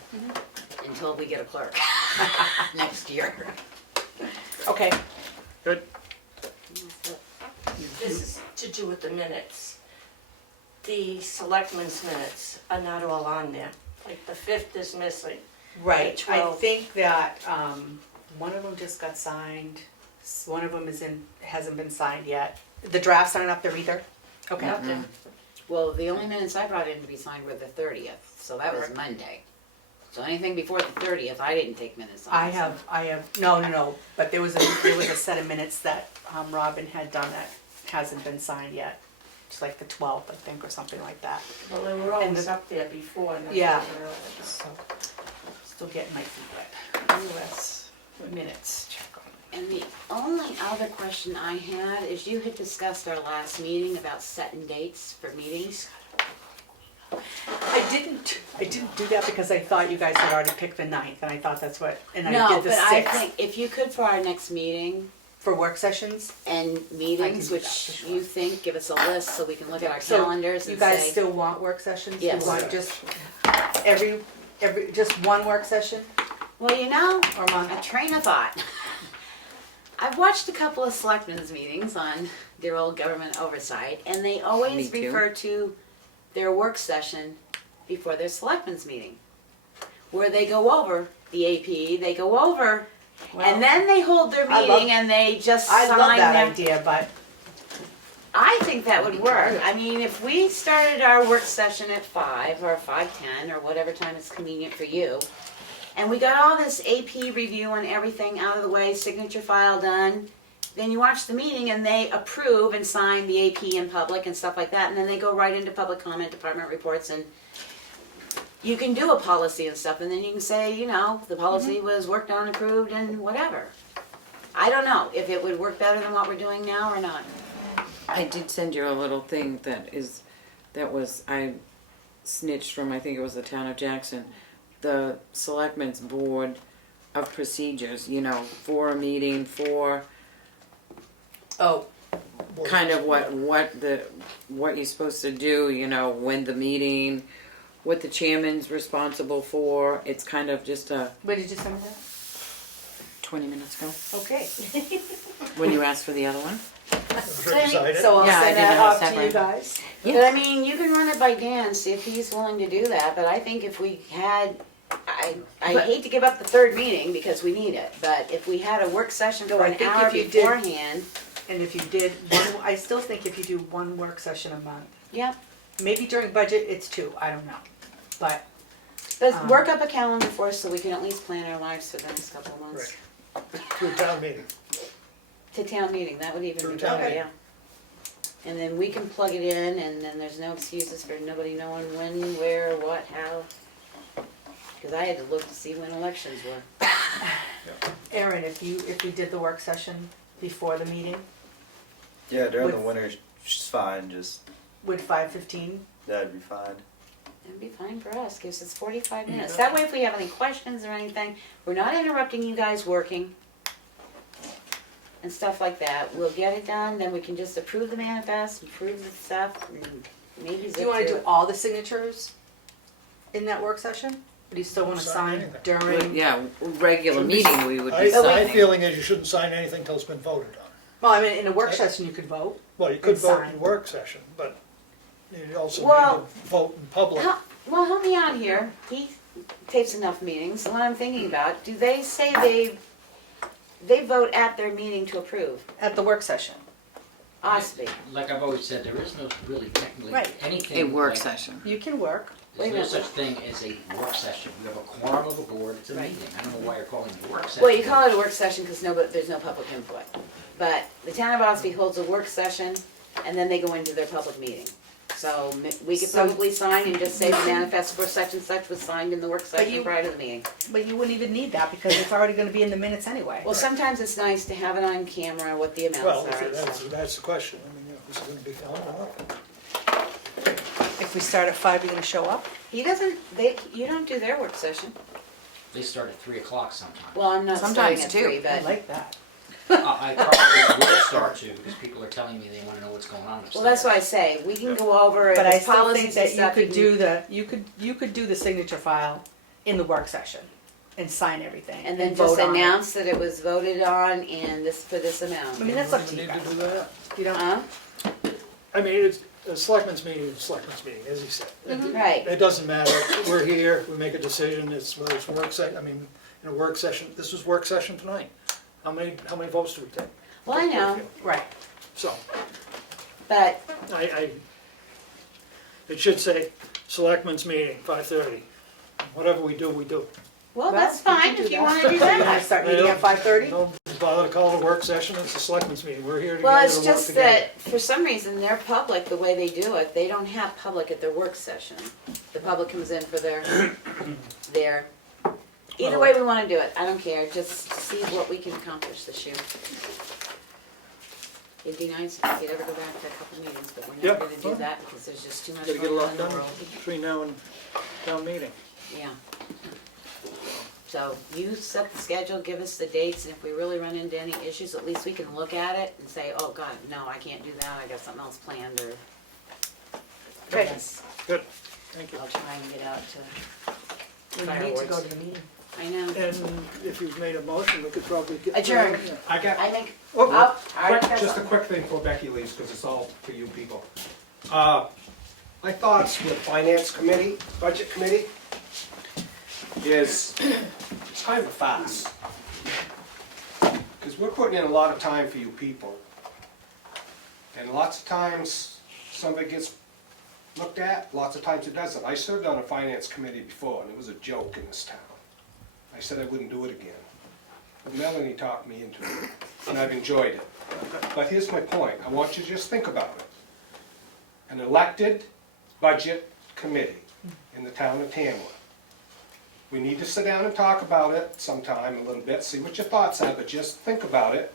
until we get a clerk next year. Okay. Good. This is to do with the minutes. The selectmen's minutes are not all on there. Like the 5th is missing. Right, The I 12th. think that, one of them just got signed, one of them hasn't been signed yet. The drafts aren't up there either? Okay. Nothing. Well, the only minutes I brought in to be signed were the 30th, so that was Monday. So anything before the 30th, I didn't take minutes on. I have, no, but there was a set of minutes that, Robin had done that hasn't been signed yet. It's like the 12th, I think, or something like that. Well, they were always up there before. and Yeah. nothing really. So, still getting my feet wet. US minutes, check on it. And the only other question I had is you had discussed our last meeting about setting dates for meetings. I didn't do that because I thought you guys had already picked the 9th, and I thought that's what, and I No, did the but 6th. I think if you could for our next meeting For work sessions? and I meetings, can do which that for sure. you think, give us a list so we can look at our So, calendars you and guys say. still want work sessions? Yes. You want just every just one work session Well, you know, or a month? a train of thought. I've watched a couple of selectmen's meetings on their old government oversight, and they Me always too. refer to their work session before their selectmen's meeting, where they go over the AP, they go over, and then they hold their I love- meeting and they just I sign love that their. idea, but I think that would work. I mean, if we started our work session at 5 or 5:10 or whatever time is convenient for you, and we got all this AP review and everything out of the way, signature file done, then you watch the meeting and they approve and sign the AP in public and stuff like that, and then they go right into public comment, department reports, and you can do a policy and stuff, and then you can say, you know, the policy was worked on, approved, and whatever. I don't know if it would work better than what we're doing now or not. I did send you a little thing I snitched from, I think it was the town of Jackson, the Selectmen's Board of Procedures, you know, for a meeting, for kind of what you're supposed to do, you know, when the meeting, what the chairman's responsible for. It's kind of just when did you send me that? 20 minutes ago, Okay. when you asked for the other one. So I'll Yeah, I send did that it off to separate. you guys. But I mean, you can run it by Dan, see if he's willing to do that, but I think if we had, I But- hate to give up the third meeting because we need it, but if we had a work session No, for I an think hour if you did- beforehand, And if you did one, I still think if you do one work session a month, yeah, maybe during budget it's two, I don't know. But let's work up a calendar for us so we can at least plan our lives for the next couple of months. To a town meeting. To town meeting, that would even To be a town better, meeting. yeah. And then we can plug it in and then there's no excuses for nobody knowing when, where, what, how. Cause I had to look to see when elections were. Aaron, if you did the work session before the meeting, Yeah, during Would- the winter, it's fine. Just would 5:15? that'd be fine. That'd be fine for us, gives us 45 minutes. That way if we have any questions or anything, we're not interrupting you guys working and stuff like that. We'll get it done, then we can just approve the manifest, approve the stuff, and maybe zip Do you want to through do it. all the signatures in that work session? Or do you still want to Sign sign anything. during? Yeah, regular meeting we would be My signing. feeling is you shouldn't sign anything till it's been voted on. Well, I mean, in a work session you could vote. Well, you could And vote sign. in work session, but you also need Well- to vote in public. Well, help me out here. He tapes enough meetings. So what I'm thinking about, do they say they vote at their meeting to approve? At the work session. Osby. Like I've always said, there is no really technically Right. anything. A work like- session. You can work. There's Wait a no minute. such thing as a work session. You have a quorum of the board, it's a Right. meeting. I don't know why you're calling it a work session. Well, you call it a work session because there's no public input. But the town of Osby holds a work session and then they go into their public meeting. So we could So- probably sign and just say the manifest for such and such was signed in the work session you- prior to the meeting. But you wouldn't even need that because it's already going to be in the minutes anyway. Well, sometimes it's nice to have it on camera, what the Well, amounts are and that's, stuff. that's the question. I mean, is it gonna be filmed or not? If we start at 5, you're going to show up? You don't do their work session. They start at 3 o'clock sometimes. Well, I'm not starting Sometimes at too. 3, but. I like that. I probably will start to because people are telling me they want to know what's going on upstairs. Well, that's why I say, we can go over if But I it's still think policies and that you stuff. could do you could do the signature file in the work session and sign everything. And then vote just on it. announce that it was voted on and this, for this amount. I mean, that's up to We you need to guys. do that. You don't. Huh? I mean, it's, a selectmen's meeting is a selectmen's meeting, as he said. Right. It doesn't matter, we're here, we make a decision, it's whether it's work session, I mean, in a work session, this was work session tonight. How many votes do we take? Well, I know, Right. So, but it should say, selectmen's meeting, 5:30. Whatever we do, we do. well, that's fine if you wanna do You're going to that. start meeting at 5:30? Don't bother to call it a work session, it's a selectmen's meeting, we're here Well, together it's to work just together. that, for some reason, they're public the way they do it. They don't have public at their work session. The public comes in for their, either way we wanna do it, I don't care, just see what we can accomplish this year. It'd be nice if we could ever go back to a couple meetings, but we're Yep. never gonna do that because there's just too much Gotta get a going on lot in the done world. between now and town meeting. Yeah. So you set the schedule, give us the dates, and if we really run into any issues, at least we can look at it and say, oh, God, no, I can't do that, I got something else planned, or. Okay. Good, thank you. I'll try and get out to We need to go to the meeting. I know. And if you've made a motion, we could probably get. Adjourn. I got, I make, Oh, just a quick thing before Becky leaves, because it's all for you people. My thoughts with Finance Committee, Budget Committee, is it's kind of a farce. Because we're putting in a lot of time for you people. And lots of times, some of it gets looked at, lots of times it doesn't. I served on a Finance Committee before, and it was a joke in this town. I said I wouldn't do it again. But Melanie talked me into it, and I've enjoyed it. But here's my point. I want you to just think about it. An elected budget committee in the town of Tamworth. We need to sit down and talk about it sometime a little bit, see what your thoughts are, but just think about it.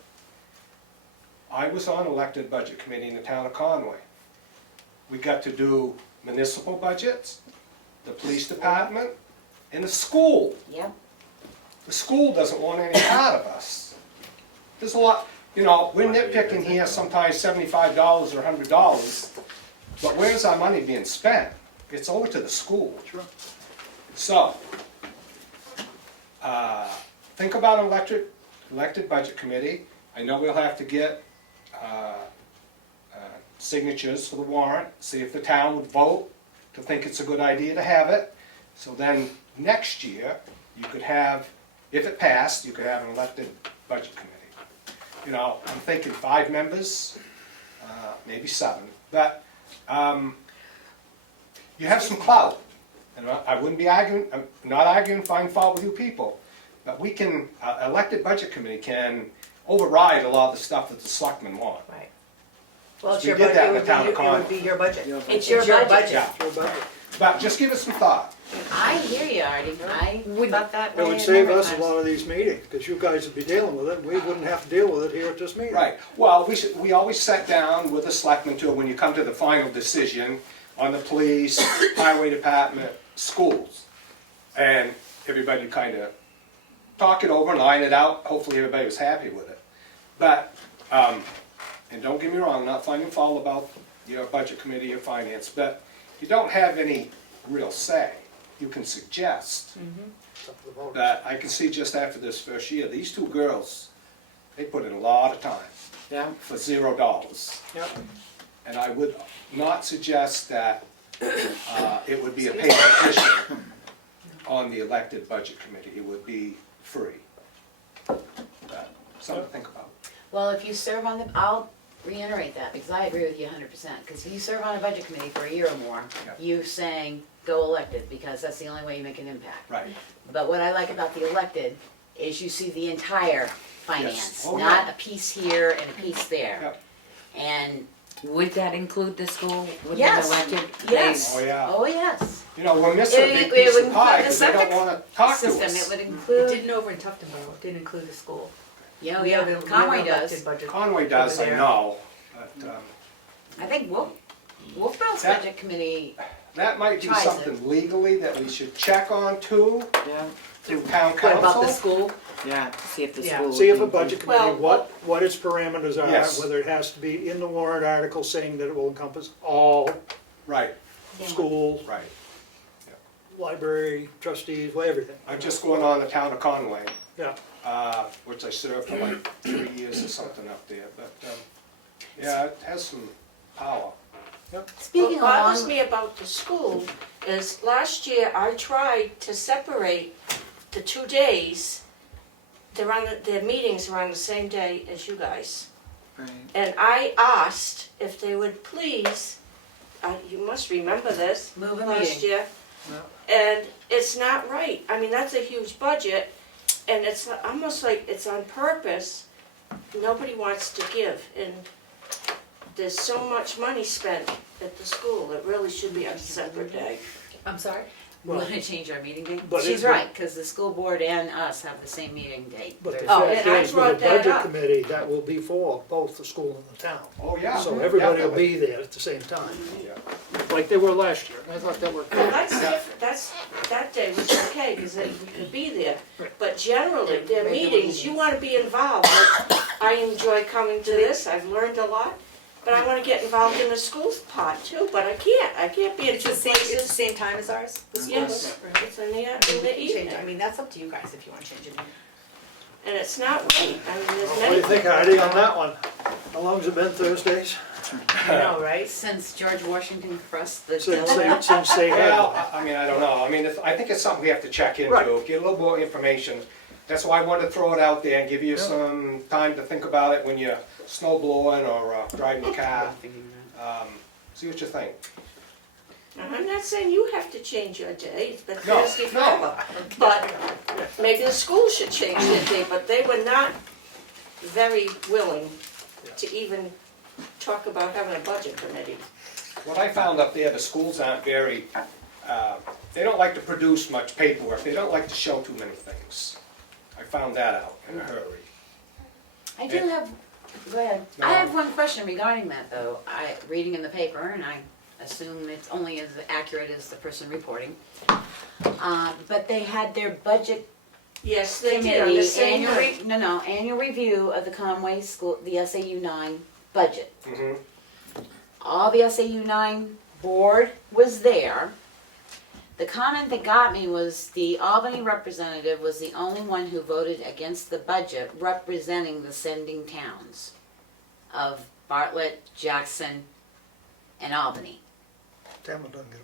I was on elected budget committee in the town of Conway. We got to do municipal budgets, the police department, and the school. yep. The school doesn't want any part of us. There's a lot, you know, we're nitpicking here sometimes $75 or $100, but where's our money being spent? It's over to the school. Sure. So, think about an elected budget committee. I know we'll have to get signatures for the warrant, see if the town would vote to think it's a good idea to have it. So then next year, you could have, if it passed, you could have an elected budget committee. You know, I'm thinking 5 members, maybe 7, but you have some clout. And I wouldn't be arguing, I'm not arguing, find fault with you people, but we can, elected budget committee can override a lot of the stuff that the selectmen want. Right. Well, it's We your did budget, that in the town of it Conway. would be your budget. It's your budget. Yeah. But just give it some thought. I hear you, Artie. I thought that It way. would a save number of us a times. lot of these meetings, because you guys would be dealing with it, and we wouldn't have to deal with it here at this meeting. Right. Well, we always sat down with the selectmen too, when you come to the final decision on the police, highway department, schools. And everybody kind of talk it over and line it out. Hopefully everybody was happy with it. But, and don't get me wrong, I'm not finding fault about your budget committee or finance, but you don't have any real say. You can suggest. But I can see just after this first year, these 2 girls, they put in a lot of time. Yeah. For $0. Yep. And I would not suggest that it would be a paid position on the elected budget committee. It would be free. But something to think about. Well, if you serve on the, I'll reiterate that, because I agree with you 100%, because if you serve on a budget committee for a year or more, you're saying go elected, because that's the only way you make an impact. Right. But what I like about the elected is you see the entire finance, Yes. Oh, not yeah. a piece here and a piece there. Yep. And Would that include the school with yes, an elected? yes, Oh, yeah. oh yes. You know, we're missing a big It piece would of pie include the because they don't septic want to talk to system, us. it would It include, didn't over in Tufton Borough, it didn't include the school. yeah, We yeah, have a- we have an Conway elected does. budget Conway does, over I there. know. But I think Wolfbell's That- budget committee, that might be Tries something legally that we should check on too, Yeah, through town What about the council. school? yeah, see if the Yeah. school. See if a would budget include- committee, what its parameters are, Yes. whether it has to be in the warrant article saying that it will encompass all Right, schools, right. library, trustees, well, everything. I'm just going on the town of Conway, Yeah. which I served for like 3 years or something up there, but, yeah, it has some power. speaking What bothers along, me about the school is last year I tried to separate the 2 days. Their meetings are on the same day as you guys. Right. And I asked if they would please, you must remember this, move a last meeting. year. And it's not right. I mean, that's a huge budget, and it's almost like it's on purpose. Nobody wants to give, and there's so much money spent at the school. It really should be on a separate day. I'm sorry? We want to change our meeting date? But She's it- right, because the school board and us have the same meeting date. But the Thursday. Oh, fact and I is, brought with the that budget up. committee, that will be for both the school and the town. Oh, yeah. So everybody will definitely. be there at the same time, Yeah. like they were last year. I thought that worked Well, out. that's different, that day was okay, because we could be there. But generally, their meetings, you wanna be involved. Like, I enjoy coming to this, I've learned a lot, But I wanna get involved in the schools part too, but I can't be in It's two the same, it's the places. same time as ours? The school Yes, is? Right. it's in the We can change it. I evening, mean, that's up to you guys if you wanna change it. and it's not right, I mean, there's What many. do you think, Heidi, on that one? How long's it been, Thursdays? I know, right? Since George Washington pressed the Since bill. they had Well, one. I mean, I don't know, I mean, I think it's something we have to check into, Right. get a little more information. That's why I wanted to throw it out there and give you some time to think about it when you're snow blowing or driving the car. See what you think. And I'm not saying you have to change your day, it's been No, Thursday no. forever. But maybe the school should change their day, but they were not very willing to even talk about having a budget committee. What I found up there, the schools aren't very, they don't like to produce much paperwork, they don't like to show too many things. I found that out in a hurry. I do have, go ahead. No. I have one question regarding that though. Reading in the paper, and I assume it's only as accurate as the person reporting. But they had their budget Yes, they did on the committee, same night. annual review of the Conway School, the SAU 9 budget. Mhm. All the SAU 9 board was there. The comment that got me was the Albany representative was the only one who voted against the budget representing the sending towns of Bartlett, Jackson, and Albany. Tamworth doesn't get a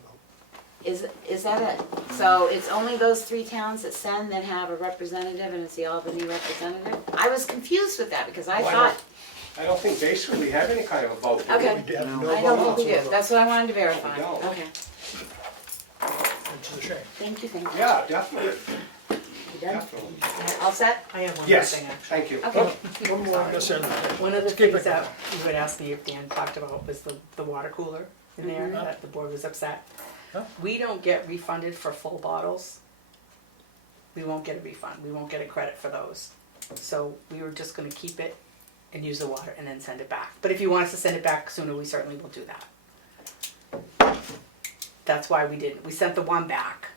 vote. Is that it? So it's only those 3 towns that send that have a representative and it's the Albany representative? I was confused with that because I Why thought, not? I don't think basically we have any kind of a vote. okay, We have no I don't vote think we do. whatsoever. That's what I wanted to verify. We don't. Okay, Which is a shame. thank you. Yeah, definitely, You done? definitely. All set? I have one more Yes, thing actually. thank you. Okay. One more on this end. One of the Let's keep things it that you had asked me if Dan talked about was the water cooler in there, Mhm. that the board was upset. Huh? We don't get refunded for full bottles. We won't get a refund, we won't get a credit for those. So we were just gonna keep it and use the water and then send it back. But if you want us to send it back sooner, we certainly will do that. That's why we didn't, we sent the one back,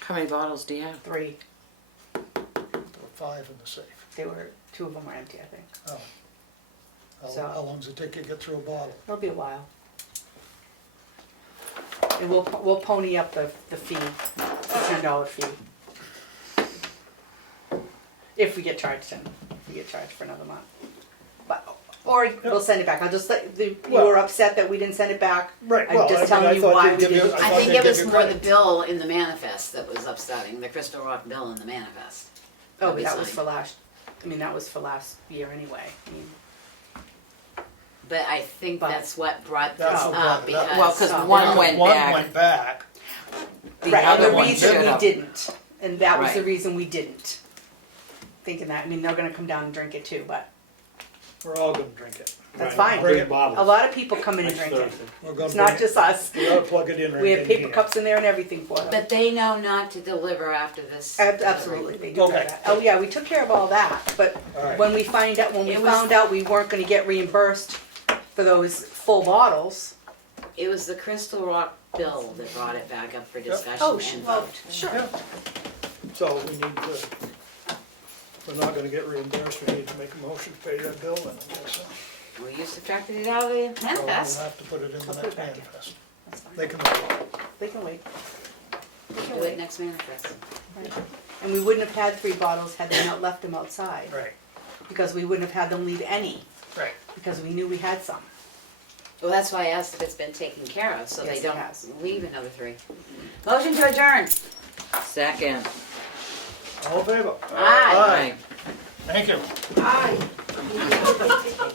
How many bottles do you have? 3. There were 5 in the safe. They were, 2 of them were empty, I think. Oh. So- How long does it take you to get through a bottle? It'll be a while. And we'll pony up the fee, the $10 fee. If we get charged for another month. But, or we'll send it back, I'll just let, you were upset that we didn't send it back. Right, I'm well, just I telling mean, I you thought why they'd we give you- didn't. I I thought think they'd it was give you more the credit. bill in the manifest that was upsetting, the Crystal Rock bill in the manifest. Oh, that we that was signed. for last, that was for last year anyway. I mean, But I think But- that's what brought this That's what up brought it up. because. Well, 'cause So- one went One back. went back. Right, and other the one reason should we have. didn't, and that was the Right. reason we didn't. Thinking that, they're gonna come down and drink it too, but We're all gonna drink it. that's Right, fine. bring big it. bottles. A lot of people come in and Next drink it. Thursday. We're gonna It's bring not it. just us. We gotta plug it in right We have in paper here. cups in there and everything for them. But they know not to deliver after this. Absolutely, they do know Okay. that. Oh, yeah, we took care of all that, but All right. when we It was- found out we weren't gonna get reimbursed for those full bottles. It was the Crystal Rock bill that brought it back up for discussion Oh, and well, vote. sure. Yeah. So we need to, if we're not gonna get reimbursed, we need to make a motion to pay that bill then, I guess. Well, you subtracted it out of the So we'll manifest. have to put it in the I'll put next it back in. manifest. That's fine. They can wait. They can wait. They can Do it wait. next manifest. Right. And we wouldn't have had 3 bottles had they not left them outside. Right, Because we wouldn't have had them leave any, right. because we knew we had some. Well, that's why I asked if it's been taken care of, so Yes, they it don't has. leave another 3. Motion to adjourn. Second. All in favor? Aye. Aye. Thank you. Aye.